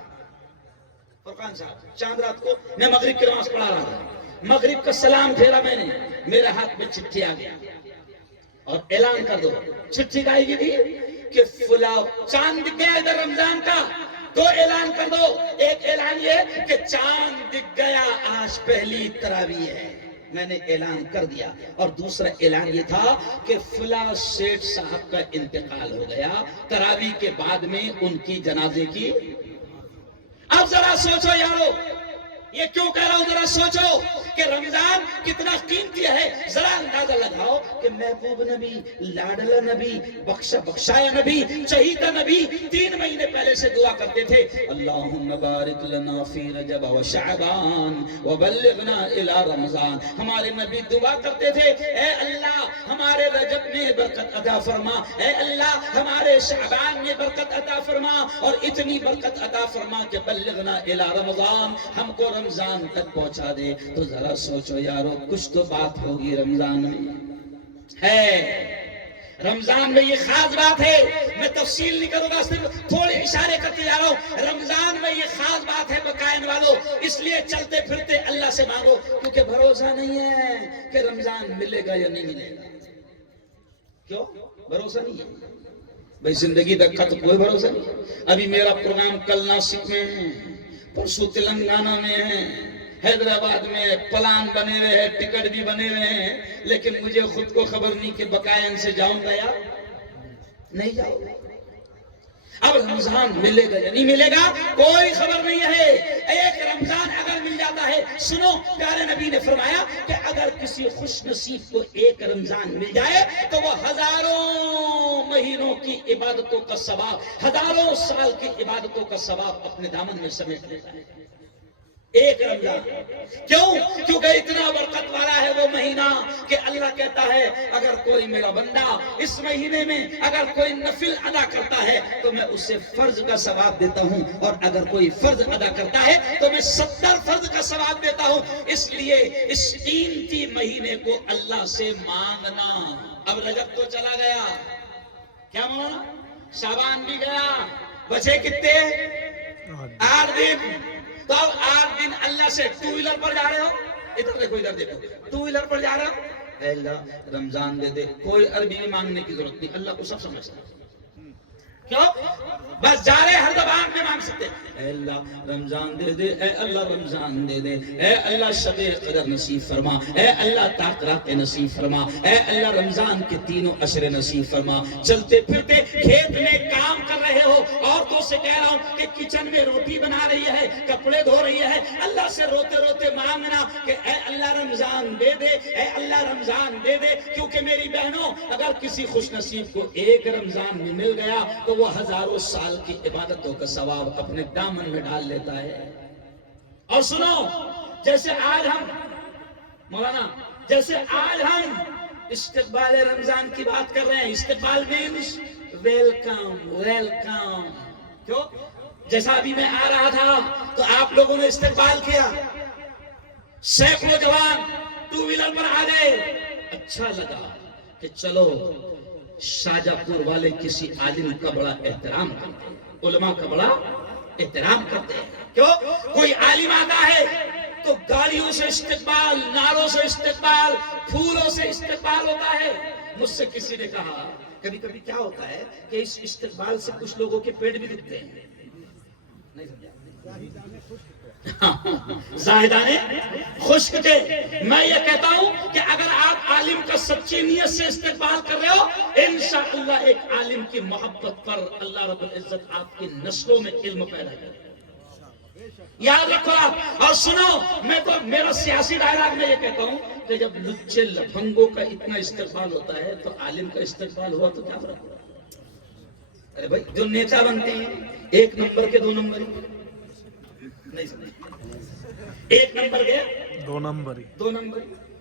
فرقان صاحب چاند رات کو میں مغرب کی نماز پڑھا رہا تھا. مغرب کا سلام پھیرا میں نے، میرے ہاتھ میں چٹھی آ گیا اور اعلان کر دو. چٹھی کا آئی تھی کہ فلاں چاند دکھ گیا ادھر رمضان کا. دو اعلان کر دو. ایک اعلان یہ کہ چاند دکھ گیا آج پہلی تراویح ہے، میں نے اعلان کر دیا. اور دوسرا اعلان یہ تھا کہ فلاں سیٹھ صاحب کا انتقال ہو گیا تراویح کے بعد میں ان کی جنازے کی. اب ذرا سوچو یارو، یہ کیوں کہہ رہا ہوں، ذرا سوچو کہ رمضان کتنا قیمتی ہے. ذرا اندازہ لگاؤ کہ محبوب نبی، لاڈلا نبی، بخشا بخشایا نبی، چہیتا نبی 3 مہینے پہلے سے دعا کرتے تھے، اللہم بارک لنا فی رجب و شعبان وبلغنا الی رمضان. ہمارے نبی دعا کرتے تھے، اے اللہ ہمارے رجب میں برکت عطا فرما، اے اللہ ہمارے شعبان میں برکت عطا فرما، اور اتنی برکت عطا فرما کہ بلغنا الی رمضان، ہم کو رمضان تک پہنچا دے. تو ذرا سوچو یارو، کچھ تو بات ہوگی رمضان میں ہے. رمضان میں یہ خاص بات ہے، میں تفصیل نہیں کروں گا، صرف تھوڑے اشارے کرتے جا رہا ہوں. رمضان میں یہ خاص بات ہے بقائن والوں، اس لیے چلتے پھرتے اللہ سے مانگو، کیونکہ بھروسہ نہیں ہے کہ رمضان ملے گا یا نہیں ملے گا. کیوں بھروسہ نہیں ہے بھائی؟ زندگی تک کا تو کوئی بھروسہ نہیں. ابھی میرا پروگرام کل ناسک میں ہے، پرسوں تلنگانہ میں ہے، حیدرآباد میں پلان بنے ہوئے ہیں، ٹکٹ بھی بنے ہوئے ہیں، لیکن مجھے خود کو خبر نہیں کہ بقائن سے جاؤں گا یا نہیں جاؤں گا. اب رمضان ملے گا یا نہیں ملے گا کوئی خبر نہیں ہے. ایک رمضان اگر مل جاتا ہے، سنو پیارے نبی نے فرمایا کہ اگر کسی خوش نصیب کو ایک رمضان مل جائے تو وہ ہزاروں مہینوں کی عبادتوں کا ثواب، ہزاروں سال کی عبادتوں کا ثواب اپنے دامن میں سمیٹ لیتا ہے. ایک رمضان. کیوں؟ کیونکہ اتنا برکت والا ہے وہ مہینہ کہ اللہ کہتا ہے اگر کوئی میرا بندہ اس مہینے میں اگر کوئی نفل ادا کرتا ہے تو میں اسے فرض کا ثواب دیتا ہوں، اور اگر کوئی فرض ادا کرتا ہے تو میں 70 فرض کا ثواب دیتا ہوں. اس لیے اس قیمتی مہینے کو اللہ سے مانگنا. اب رجب تو چلا گیا، کیا مانا؟ شعبان بھی گیا، بچے کتنے؟ 8 دن. تو اب 8 دن اللہ سے 2 ویلر پر جا رہے ہو، ادھر دیکھو ادھر دیکھو، 2 ویلر پر جا رہے ہو، اے اللہ رمضان دے دے. کوئی عربی میں مانگنے کی ضرورت نہیں، اللہ کو سب سمجھتا ہے. کیوں؟ بس جا رہے ہر زبان میں مانگ سکتے، اے اللہ رمضان دے دے، اے اللہ رمضان دے دے، اے اللہ شب قدر نصیب فرما، اے اللہ تاقرات نصیب فرما، اے اللہ رمضان کے 3 عشر نصیب فرما. چلتے پھرتے کھیت میں کام کر رہے ہو، عورتوں سے کہہ رہا ہوں کہ کچن میں روٹی بنا رہی ہے، کپڑے دھو رہی ہے، اللہ سے روتے روتے مانگنا کہ اے اللہ رمضان دے دے، اے اللہ رمضان دے دے. کیونکہ میری بہنوں اگر کسی خوش نصیب کو ایک رمضان میں مل گیا تو وہ ہزاروں سال کی عبادتوں کا ثواب اپنے دامن میں ڈال لیتا ہے. اور سنو، جیسے آج ہم مولانا، جیسے آج ہم استقبال رمضان کی بات کر رہے ہیں، استقبال مینس ویلکم ویلکم. کیوں؟ جیسا ابھی میں آ رہا تھا تو آپ لوگوں نے استقبال کیا، سینکڑوں جوان 2 ویلر پر آ گئے. اچھا لگا کہ چلو شاہجہاں پور والے کسی عالم کا بڑا احترام کرتے ہیں، علماء کا بڑا احترام کرتے ہیں. کیوں؟ کوئی عالم آتا ہے تو گاڑیوں سے استقبال، نعروں سے استقبال، پھولوں سے استقبال ہوتا ہے. مجھ سے کسی نے کہا کبھی کبھی کیا ہوتا ہے کہ اس استقبال سے کچھ لوگوں کے پیٹ بھی دکھتے ہیں. نہیں سمجھا؟ زاہدانے خشک کے. میں یہ کہتا ہوں کہ اگر آپ عالم کا سچی نیت سے استقبال کر رہے ہو، انشاءاللہ ایک عالم کی محبت پر اللہ رب العزت آپ کی نسلوں میں علم پیدا کرے. یاد رکھو آپ. اور سنو، میں تو میرا سیاسی ڈائلاگ میں یہ کہتا ہوں کہ جب لچے لفنگوں کا اتنا استقبال ہوتا ہے تو عالم کا استقبال ہوا تو کیا فرق ہوا؟ ارے بھائی جو نیتا بنتے ہیں 1 نمبر کے 2 نمبر نہیں سمجھے، 1 نمبر کے 2 نمبر ہی 2 نمبر،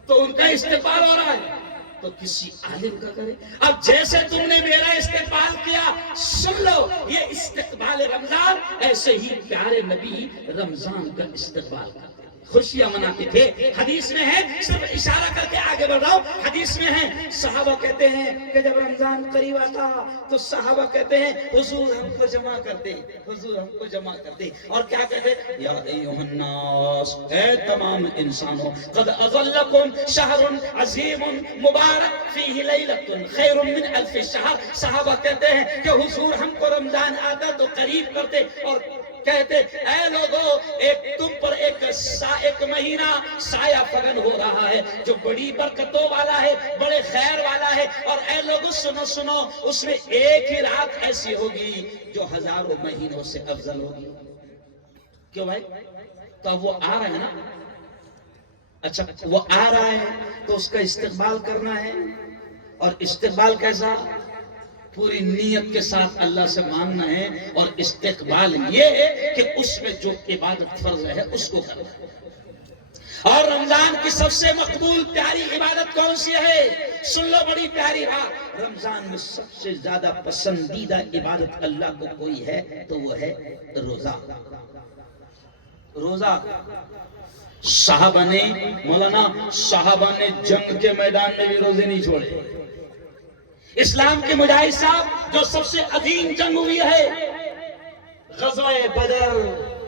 تو ان کا استقبال ہو رہا ہے تو کسی عالم کا کرے. اب جیسے تم نے میرا استقبال کیا، سن لو یہ استقبال رمضان، ایسے ہی پیارے نبی رمضان کا استقبال کرتے ہیں. خوشیاں مناتے تھے. حدیث میں ہے, صرف اشارہ کر کے آگے بڑھ رہا ہوں, حدیث میں ہے صحابہ کہتے ہیں کہ جب رمضان قریب آتا تو صحابہ کہتے ہیں حضور ہم کو جمع کر دے, حضور ہم کو جمع کر دے. اور کیا کہتے ہیں, یا ایھا الناس, اے تمام انسانوں, قد اظلکم شہر عظیم مبارک فیہ لیلۃ خیر من الف شہر. صحابہ کہتے ہیں کہ حضور ہم کو رمضان آتا تو قریب کرتے اور کہتے اے لوگو, ایک تم پر ایک مہینہ سایہ فگن ہو رہا ہے جو بڑی برکتوں والا ہے, بڑے خیر والا ہے. اور اے لوگو سنو سنو, اس میں ایک ہی رات ایسی ہوگی جو ہزاروں مہینوں سے افضل ہوگی. کیوں بھائی؟ تو اب وہ آ رہا ہے نا. اچھا وہ آ رہا ہے تو اس کا استقبال کرنا ہے. اور استقبال کیسا؟ پوری نیت کے ساتھ اللہ سے ماننا ہے. اور استقبال یہ ہے کہ اس میں جو عبادت فرض ہے اس کو کرنا ہے. اور رمضان کی سب سے مقبول پیاری عبادت کون سی ہے؟ سن لو بڑی پیاری بات, رمضان میں سب سے زیادہ پسندیدہ عبادت اللہ کو کوئی ہے تو وہ ہے روزہ. روزہ صحابہ نے, مولانا صحابہ نے جنگ کے میدان میں بھی روزے نہیں چھوڑے. اسلام کے مجاہد صاحب, جو سب سے عظیم جنگ ہوئی ہے غزوہ بدر,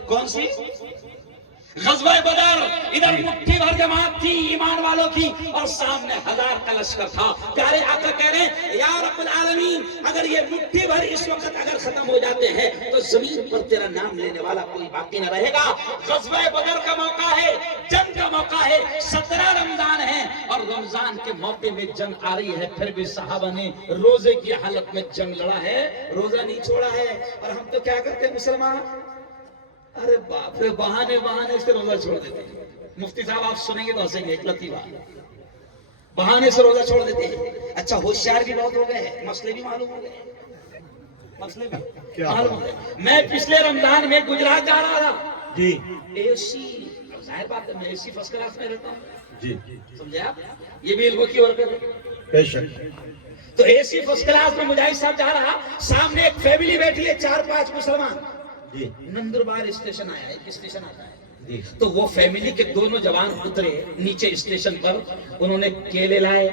کون سی؟ غزوہ بدر. ادھر مٹھی بھر جماعت تھی ایمان والوں کی اور سامنے 1000 کا لشکر تھا. پیارے آقا کہہ رہے ہیں یا رب العالمین, اگر یہ مٹھی بھر اس وقت اگر ختم ہو جاتے ہیں تو زمین پر تیرا نام لینے والا کوئی باقی نہ رہے گا. غزوہ بدر کا موقع ہے, جنگ کا موقع ہے, 17 رمضان ہے اور رمضان کے موقع میں جنگ آ رہی ہے. پھر بھی صحابہ نے روزے کی حالت میں جنگ لڑا ہے, روزہ نہیں چھوڑا ہے. اور ہم تو کیا کرتے ہیں مسلمان, ارے باپ رے, بہانے سے روزہ چھوڑ دیتے ہیں. مفتی صاحب آپ سنیں گے تو ہنسیں گے, ایک لطیفہ, بہانے سے روزہ چھوڑ دیتے ہیں. اچھا ہوشیار بھی بہت ہو گئے ہیں, مسئلے بھی معلوم ہو گئے, مسئلے بھی معلوم ہو گئے. میں پچھلے رمضان میں گجرات جا رہا تھا جی, اے سی, ظاہر بات ہے میں اے سی فرسٹ کلاس میں رہتا ہوں جی, سمجھے آپ, یہ بھی علموں کی برکت ہے بے شک. تو اے سی فرسٹ کلاس میں مجاہد صاحب جا رہا, سامنے ایک فیملی بیٹھی ہے 4-5 مسلمان. نندربار اسٹیشن آیا ہے, ایک اسٹیشن آتا ہے, تو وہ فیملی کے دونوں جوان اترے نیچے اسٹیشن پر. انہوں نے کیلے لائے,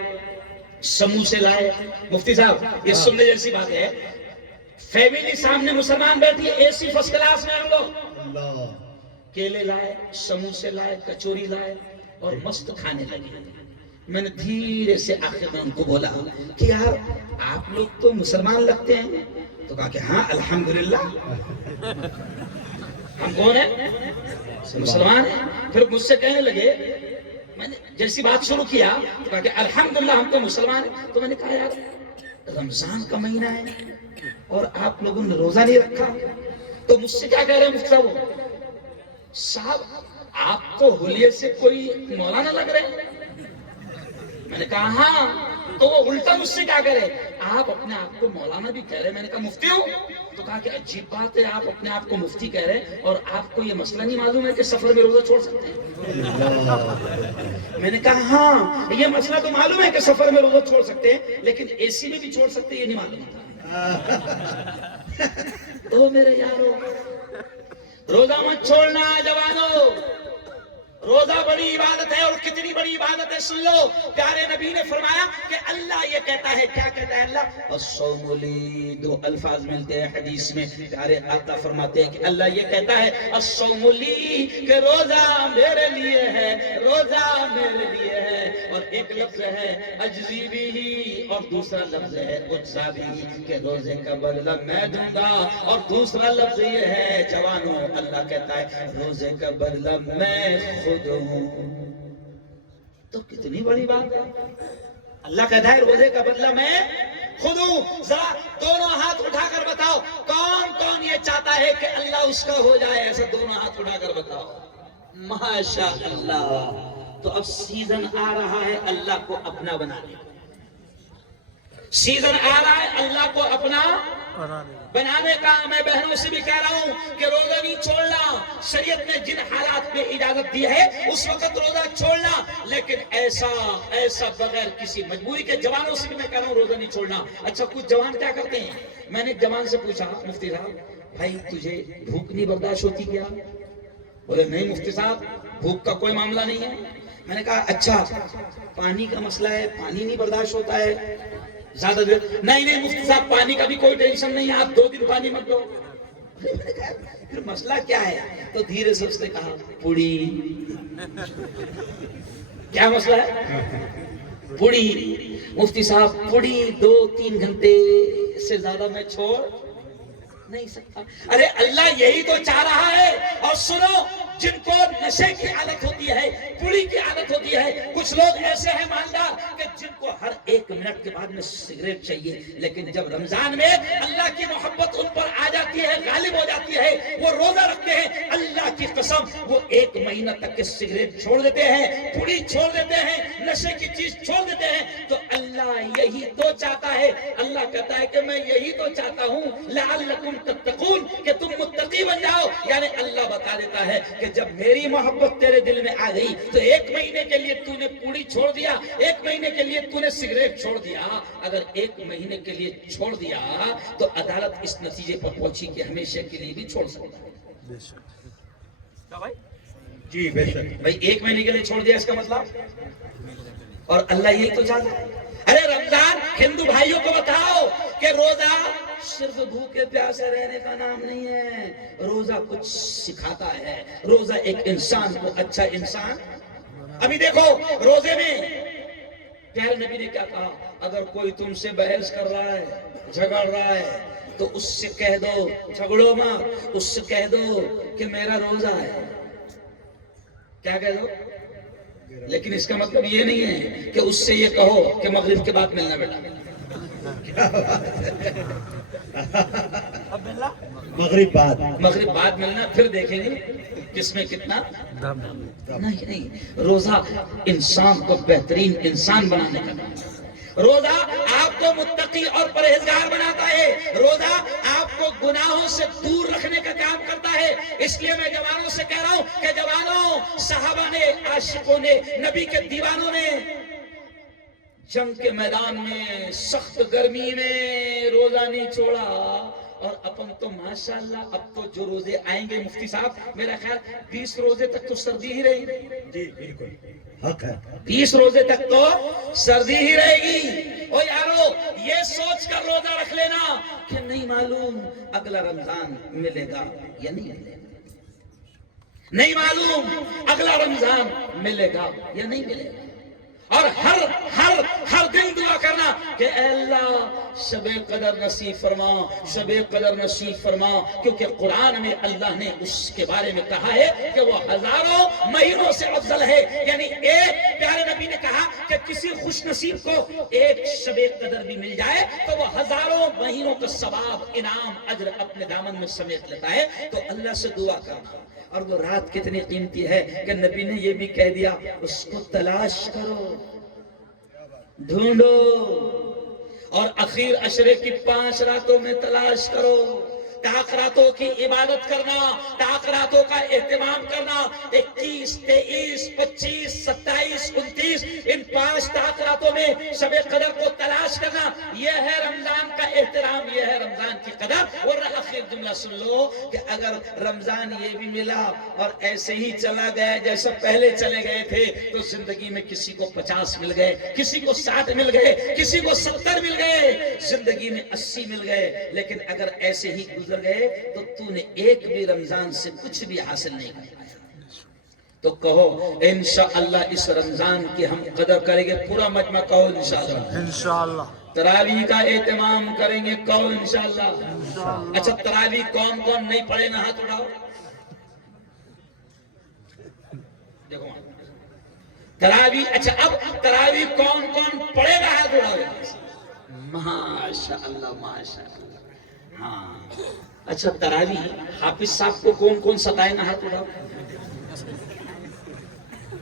سموسے لائے. مفتی صاحب یہ سننے جیسی بات ہے, فیملی سامنے مسلمان بیٹھی ہے, اے سی فرسٹ کلاس میں ہم لوگ, کیلے لائے, سموسے لائے, کچوری لائے اور مست کھانے لگے. میں نے دھیرے سے آخر میں ان کو بولا کہ یار آپ لوگ تو مسلمان لگتے ہیں. تو کہا کہ ہاں الحمدللہ ہم کون ہیں, مسلمان ہیں. پھر مجھ سے کہنے لگے, میں نے جیسی بات شروع کیا تو کہا کہ الحمدللہ ہم تو مسلمان ہیں. تو میں نے کہا یار رمضان کا مہینہ ہے اور آپ لوگوں نے روزہ نہیں رکھا. تو مجھ سے کیا کہہ رہے ہیں مفتی صاحب, آپ تو حلیے سے کوئی مولانا لگ رہے ہیں. میں نے کہا ہاں. تو وہ الٹا مجھ سے کیا کہہ رہے, آپ اپنے آپ کو مولانا بھی کہہ رہے. میں نے کہا مفتی ہوں. تو کہا کہ عجیب بات ہے, آپ اپنے آپ کو مفتی کہہ رہے اور آپ کو یہ مسئلہ نہیں معلوم ہے کہ سفر میں روزہ چھوڑ سکتے ہیں. میں نے کہا ہاں یہ مسئلہ تو معلوم ہے کہ سفر میں روزہ چھوڑ سکتے ہیں, لیکن اے سی میں بھی چھوڑ سکتے ہیں یہ نہیں معلوم تھا. تو میرے یارو, روزہ مت چھوڑنا جوانو, روزہ بڑی عبادت ہے. اور کتنی بڑی عبادت ہے سن لو, پیارے نبی نے فرمایا کہ اللہ یہ کہتا ہے, کیا کہتا ہے اللہ, الصوم لی, 2 الفاظ ملتے ہیں حدیث میں. پیارے آقا فرماتے ہیں کہ اللہ یہ کہتا ہے الصوم لی, کہ روزہ میرے لیے ہے, روزہ میرے لیے ہے. اور ایک لفظ ہے اجزی بھی, اور دوسرا لفظ ہے اجزا بھی, کہ روزے کا بدلہ میں دوں گا. اور دوسرا لفظ یہ ہے جوانوں, اللہ کہتا ہے روزے کا بدلہ میں خود ہوں. تو کتنی بڑی بات ہے, اللہ کہتا ہے روزے کا بدلہ میں خود ہوں. ذرا دونوں ہاتھ اٹھا کر بتاؤ کون کون یہ چاہتا ہے کہ اللہ اس کا ہو جائے, ایسا دونوں ہاتھ اٹھا کر بتاؤ. ماشاء اللہ. تو اب سیزن آ رہا ہے اللہ کو اپنا بنانے, سیزن آ رہا ہے اللہ کو اپنا بنانے کا. میں بہنوں سے بھی کہہ رہا ہوں کہ روزہ نہیں چھوڑنا. شریعت نے جن حالات میں اجازت دی ہے اس وقت روزہ چھوڑنا, لیکن ایسا بغیر کسی مجبوری کے. جوانوں سے بھی میں کہہ رہا ہوں روزہ نہیں چھوڑنا. اچھا کچھ جوان کیا کرتے ہیں, میں نے ایک جوان سے پوچھا مفتی صاحب بھائی تجھے بھوک نہیں برداشت ہوتی کیا؟ بولے نہیں مفتی صاحب بھوک کا کوئی معاملہ نہیں ہے. میں نے کہا اچھا پانی کا مسئلہ ہے, پانی نہیں برداشت ہوتا ہے زیادہ دیر؟ نہیں مفتی صاحب پانی کا بھی کوئی ٹینشن نہیں ہے, آپ 2 دن پانی مت دو. میں نے کہا پھر مسئلہ کیا ہے؟ تو دھیرے سے اس نے کہا پوڑی. کیا مسئلہ ہے؟ پوڑی. مفتی صاحب پوڑی 2-3 گھنٹے سے زیادہ میں چھوڑ نہیں سکتا. ارے اللہ یہی تو چاہ رہا ہے. اور سنو, جن کو نشے کی عادت ہوتی ہے, پوڑی کی عادت ہوتی ہے, کچھ لوگ ایسے ہیں مالدار کہ جن کو ہر 1 منٹ کے بعد میں سگریٹ چاہیے, لیکن جب رمضان میں اللہ کی محبت ان پر آ جاتی ہے, غالب ہو جاتی ہے, وہ روزہ رکھتے ہیں, اللہ کی قسم وہ 1 مہینہ تک کے سگریٹ چھوڑ دیتے ہیں, پوڑی چھوڑ دیتے ہیں, نشے کی چیز چھوڑ دیتے ہیں. تو اللہ یہی تو چاہتا ہے. اللہ کہتا ہے کہ میں یہی تو چاہتا ہوں لعلکم تتقون, کہ تم متقی بن جاؤ. یعنی اللہ بتا دیتا ہے کہ جب میری محبت تیرے دل میں آ گئی تو 1 مہینے کے لیے تو نے پوڑی چھوڑ دیا, 1 مہینے کے لیے تو نے سگریٹ چھوڑ دیا. اگر 1 مہینے کے لیے چھوڑ دیا تو عدالت اس نتیجے پر پہنچی کہ ہمیشہ کے لیے بھی چھوڑ سکتا ہے. جی بے شک بھائی 1 مہینے کے لیے چھوڑ دیا اس کا مطلب, اور اللہ یہی تو چاہتا ہے. ارے رمضان ہندو بھائیوں کو بتاؤ کہ روزہ صرف بھوکے پیاسے رہنے کا نام نہیں ہے. روزہ کچھ سکھاتا ہے. روزہ ایک انسان کو اچھا انسان. ابھی دیکھو روزے میں پیارے نبی نے کیا کہا, اگر کوئی تم سے بحث کر رہا ہے, جھگڑ رہا ہے, تو اس سے کہہ دو, جھگڑو مت, اس سے کہہ دو کہ میرا روزہ ہے. کیا کہہ دو؟ لیکن اس کا مطلب یہ نہیں ہے کہ اس سے یہ کہو کہ مغرب کے بعد ملنا بیٹا. مغرب بعد ملنا, پھر دیکھیں گے کس میں کتنا. نہیں, روزہ انسان کو بہترین انسان بنانے کا کام ہے. روزہ آپ کو متقی اور پرہیزگار بناتا ہے. روزہ آپ کو گناہوں سے دور رکھنے کا کام کرتا ہے. اس لیے میں جوانوں سے کہہ رہا ہوں کہ جوانوں, صحابہ نے, عاشقوں نے, نبی کے دیوانوں نے جنگ کے میدان میں سخت گرمی میں روزہ نہیں چھوڑا. اور اپن تو ماشاءاللہ اب تو جو روزے آئیں گے مفتی صاحب, میرا خیال 20 روزے تک تو سردی ہی رہے گی. جی بالکل حق ہے. 20 روزے تک تو سردی ہی رہے گی. او یارو یہ سوچ کر روزہ رکھ لینا کہ نہیں معلوم اگلا رمضان ملے گا یا نہیں ملے گا, نہیں معلوم اگلا رمضان ملے گا یا نہیں ملے گا. اور ہر دن دعا کرنا کہ اے اللہ شب قدر نصیب فرما, شب قدر نصیب فرما, کیونکہ قرآن میں اللہ نے اس کے بارے میں کہا ہے کہ وہ ہزاروں مہینوں سے افضل ہے. یعنی ایک پیارے نبی نے کہا کہ کسی خوش نصیب کو ایک شب قدر بھی مل جائے تو وہ ہزاروں مہینوں کا ثواب, انعام, اجر اپنے دامن میں سمیٹ لیتا ہے. تو اللہ سے دعا کرنا. اور وہ رات کتنی قیمتی ہے کہ نبی نے یہ بھی کہہ دیا, اس کو تلاش کرو, ڈھونڈو, اور اخیر عشرے کی 5 راتوں میں تلاش کرو. تاخراتوں کی عبادت کرنا, تاخراتوں کا اہتمام کرنا. 21, 23, 25, 27, 29 ان 5 تاخراتوں میں شب قدر کو تلاش کرنا. یہ ہے رمضان کا احترام, یہ ہے رمضان کی قدر. اور آخر جملہ سن لو کہ اگر رمضان یہ بھی ملا اور ایسے ہی چلا گیا جیسا پہلے چلے گئے تھے, تو زندگی میں کسی کو 50 مل گئے, کسی کو 60 مل گئے, کسی کو 70 مل گئے, زندگی میں 80 مل گئے. لیکن اگر ایسے ہی گزر گئے تو تو نے ایک بھی رمضان سے کچھ بھی حاصل نہیں کیا. تو کہو انشاءاللہ اس رمضان کی ہم قدر کریں گے. پورا مجمع کہو انشاءاللہ. انشاءاللہ. تراویح کا اہتمام کریں گے, کہو انشاءاللہ. اچھا تراویح کون کون نہیں پڑھے نا ہاتھ اٹھاؤ. دیکھو تراویح, اچھا اب تراویح کون کون پڑھے گا ہاتھ اٹھاؤ. ماشاءاللہ ماشاءاللہ. ہاں اچھا تراویح حافظ صاحب کو کون کون ستائے نا ہاتھ اٹھاؤ.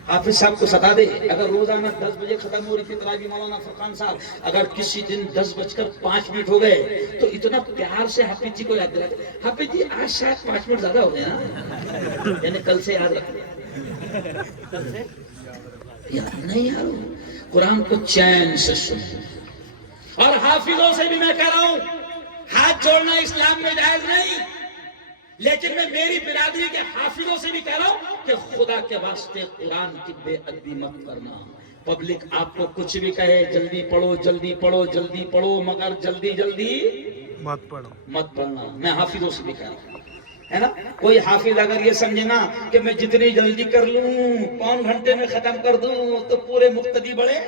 حافظ صاحب کو ستا دے. اگر روزانہ 10 بجے ختم ہو رہی تھی تراویح مولانا فرقان صاحب, اگر کسی دن 10:05 ہو گئے تو اتنا پیار سے حافظ جی کو یاد دلاتے, حافظ جی آج شاید 5 منٹ زیادہ ہو گئے نا, یعنی کل سے یاد رکھیں. نہیں یار, قرآن کو چین سے سنو. اور حافظوں سے بھی میں کہہ رہا ہوں, ہاتھ جوڑنا اسلام میں جائز نہیں. لیکن میں میری برادری کے حافظوں سے بھی کہہ رہا ہوں کہ خدا کے واسطے قرآن کی بے ادبی مت کرنا. پبلک آپ کو کچھ بھی کہے جلدی پڑھو جلدی پڑھو جلدی پڑھو، مگر جلدی جلدی مت پڑھو. مت پڑھنا. میں حافظوں سے بھی کہہ رہا ہوں، ہے نا. کوئی حافظ اگر یہ سمجھے نا کہ میں جتنی جلدی کر لوں، 5 گھنٹے میں ختم کر دوں، تو پورے مقتدی بڑے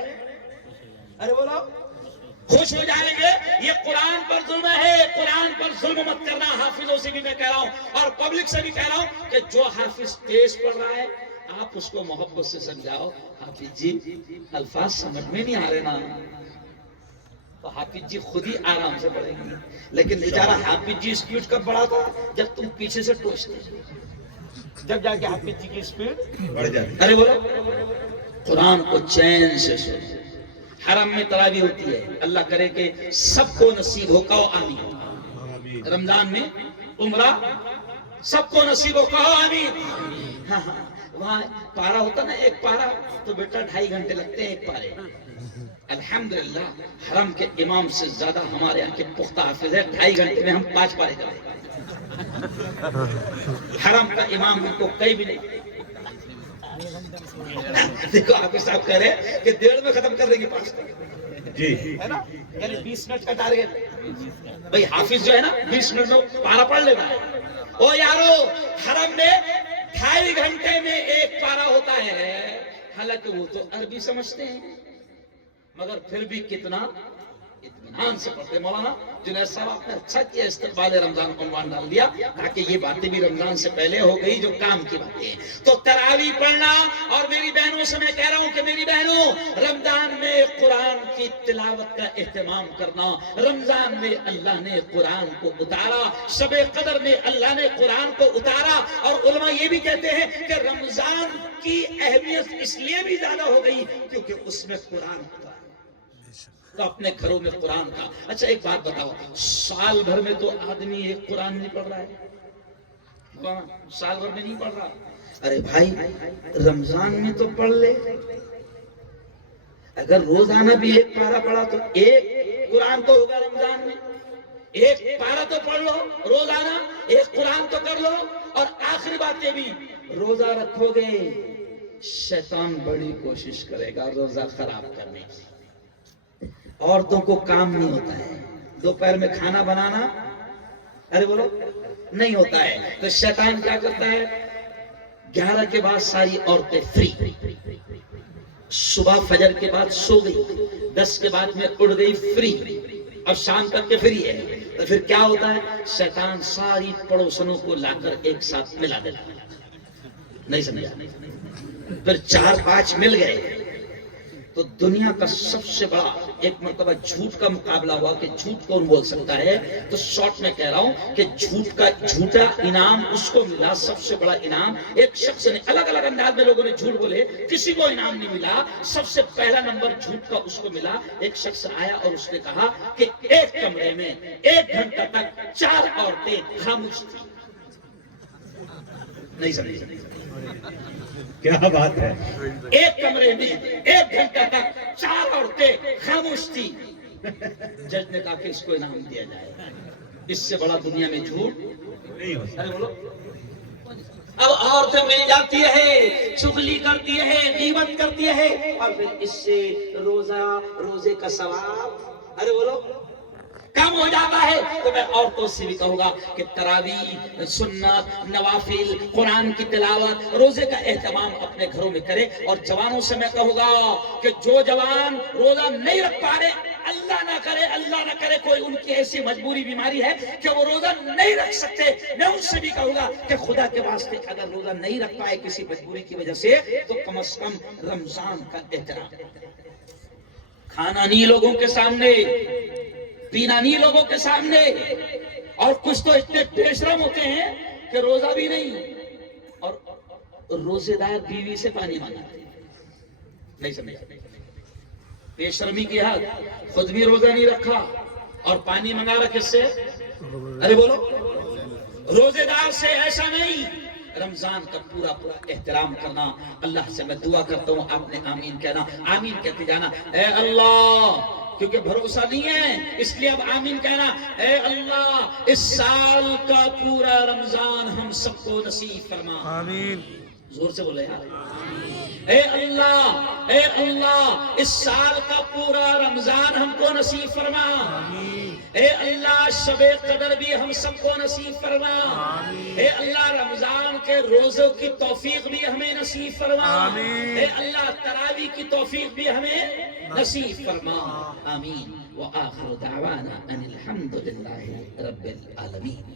ارے بولو خوش ہو جائیں گے. یہ قرآن پر ظلم ہے، قرآن پر ظلم مت کرنا. حافظوں سے بھی میں کہہ رہا ہوں اور پبلک سے بھی کہہ رہا ہوں کہ جو حافظ تیز پڑھ رہا ہے آپ اس کو محبت سے سمجھاؤ، حافظ جی الفاظ سمجھ میں نہیں آ رہے نا، تو حافظ جی خود ہی آرام سے پڑھیں گے. لیکن بیچارہ حافظ جی اسپیڈ کب بڑھا تھا؟ جب تم پیچھے سے ٹوچتے، جب جا کے حافظ جی کی اسپیڈ بڑھ جاتی. ارے بولو قرآن کو چین سے سنو. حرم میں تراویح ہوتی ہے، اللہ کرے کہ سب کو نصیب ہو، کہو آمین. رمضان میں عمرہ سب کو نصیب ہو، کہو آمین. ہاں ہاں وہاں پارا ہوتا نا، ایک پارا تو بیٹا 2.5 گھنٹے لگتے ہیں ایک پارے. الحمدللہ حرم کے امام سے زیادہ ہمارے یہاں کے پختہ حافظ ہے. 2.5 گھنٹے میں ہم 5 پارے کریں. حرم کا امام ہم کو کئی بھی نہیں. دیکھو حافظ صاحب کہہ رہے کہ 1.5 میں ختم کر دیں گے 5 جی ہے نا، یعنی 20 منٹ کا ٹارگیٹ. بھائی حافظ جو ہے نا 20 منٹ میں پارا پڑھ لینا ہے. او یارو حرم میں 2.5 گھنٹے میں ایک پارا ہوتا ہے. حالانکہ وہ تو عربی سمجھتے ہیں مگر پھر بھی کتنا اطمینان سے پڑھتے. مولانا جنید صاحب آپ نے اچھا کیا استقبال رمضان کو عنوان ڈال دیا تاکہ یہ باتیں بھی رمضان سے پہلے ہو گئی جو کام کی باتیں ہیں. تو تراویح پڑھنا. اور میری بہنوں سے میں کہہ رہا ہوں کہ میری بہنوں رمضان میں قرآن کی تلاوت کا اہتمام کرنا. رمضان میں اللہ نے قرآن کو اتارا، شب قدر میں اللہ نے قرآن کو اتارا. اور علماء یہ بھی کہتے ہیں کہ رمضان کی اہمیت اس لیے بھی زیادہ ہو گئی کیونکہ اس میں قرآن اتارا. تو اپنے گھروں میں قرآن کا. اچھا ایک بات بتاؤ، سال بھر میں تو آدمی ایک قرآن نہیں پڑھ رہا ہے، سال بھر میں نہیں پڑھ رہا. ارے بھائی رمضان میں تو پڑھ لے. اگر روزانہ بھی ایک پارہ پڑھا تو ایک قرآن تو ہوگا رمضان میں. ایک پارہ تو پڑھ لو روزانہ، ایک قرآن تو کر لو. اور آخری بات یہ بھی، روزہ رکھو گے شیطان بڑی کوشش کرے گا روزہ خراب کرنے کی. عورتوں کو کام نہیں ہوتا ہے، دوپہر میں کھانا بنانا ارے بولو نہیں ہوتا ہے، تو شیطان کیا کرتا ہے 11 کے بعد ساری عورتیں فری، صبح فجر کے بعد سو گئی، 10 کے بعد میں اڑ گئی فری، اب شام تک کے فری ہے. تو پھر کیا ہوتا ہے شیطان ساری پڑوسنوں کو لا کر ایک ساتھ ملا دیتا ہے. نہیں سمجھا؟ پھر 4-5 مل گئے تو دنیا کا سب سے بڑا ایک مرتبہ جھوٹ کا مقابلہ ہوا کہ جھوٹ کون بول سکتا ہے. تو شارٹ میں کہہ رہا ہوں کہ جھوٹا انعام اس کو ملا، سب سے بڑا انعام. ایک شخص نے الگ الگ انداز میں لوگوں نے جھوٹ بولے، کسی کو انعام نہیں ملا. سب سے پہلا نمبر جھوٹ کا اس کو ملا. ایک شخص آیا اور اس نے کہا کہ ایک کمرے میں 1 گھنٹہ تک 4 عورتیں خاموش تھیں. نہیں سمجھے؟ کیا بات ہے. ایک کمرے میں 1 گھنٹہ تک 4 عورتیں خاموش تھی. جج نے کہا کہ اس کو انعام دیا جائے. اس سے بڑا دنیا میں جھوٹ نہیں ہو سکتا. ارے بولو اب عورتیں مل جاتی ہے، چغلی کرتی ہے، غیبت کرتی ہے، اور پھر اس سے روزے کا ثواب ارے بولو کم ہو جاتا ہے. تو میں عورتوں سے بھی کہوں گا کہ تراویح، سنت، نوافل، قرآن کی تلاوت، روزے کا اہتمام اپنے گھروں میں کرے. اور جوانوں سے میں کہوں گا کہ جو جوان روزہ نہیں رکھ پا رہے، اللہ نہ کرے کوئی ان کی ایسی مجبوری بیماری ہے کہ وہ روزہ نہیں رکھ سکتے، میں ان سے بھی کہوں گا کہ خدا کے واسطے اگر روزہ نہیں رکھ پائے کسی مجبوری کی وجہ سے تو کم از کم رمضان کا احترام. کھانا نہیں لوگوں کے سامنے، پینا نہیں لوگوں کے سامنے. اور کچھ تو اتنے بے شرم ہوتے ہیں کہ روزہ بھی نہیں اور روزے دار بیوی سے پانی مانگتے. نہیں سمجھا؟ بے شرمی کی حد. خود بھی روزہ نہیں رکھا اور پانی منگا رہا کس سے؟ ارے بولو روزے دار سے. ایسا نہیں. رمضان کا پورا احترام کرنا. اللہ سے میں دعا کرتا ہوں آپ نے آمین کہنا، آمین کہتے جانا. اے اللہ کیونکہ بھروسہ نہیں ہے، اس لیے اب آمین کہنا، اے اللہ اس سال کا پورا رمضان ہم سب کو نصیب فرما۔ آمین۔ زور سے بولے یار، اے اللہ اس سال کا پورا رمضان ہم کو نصیب فرما۔ اے اللہ شب قدر بھی ہم سب کو نصیب فرما۔ اے اللہ رمضان کے روزوں کی توفیق بھی ہمیں نصیب فرما۔ اے اللہ تراویح کی توفیق بھی ہمیں نصیب فرما۔ آمین۔ وآخر دعوانا ان الحمد للہ رب العالمین۔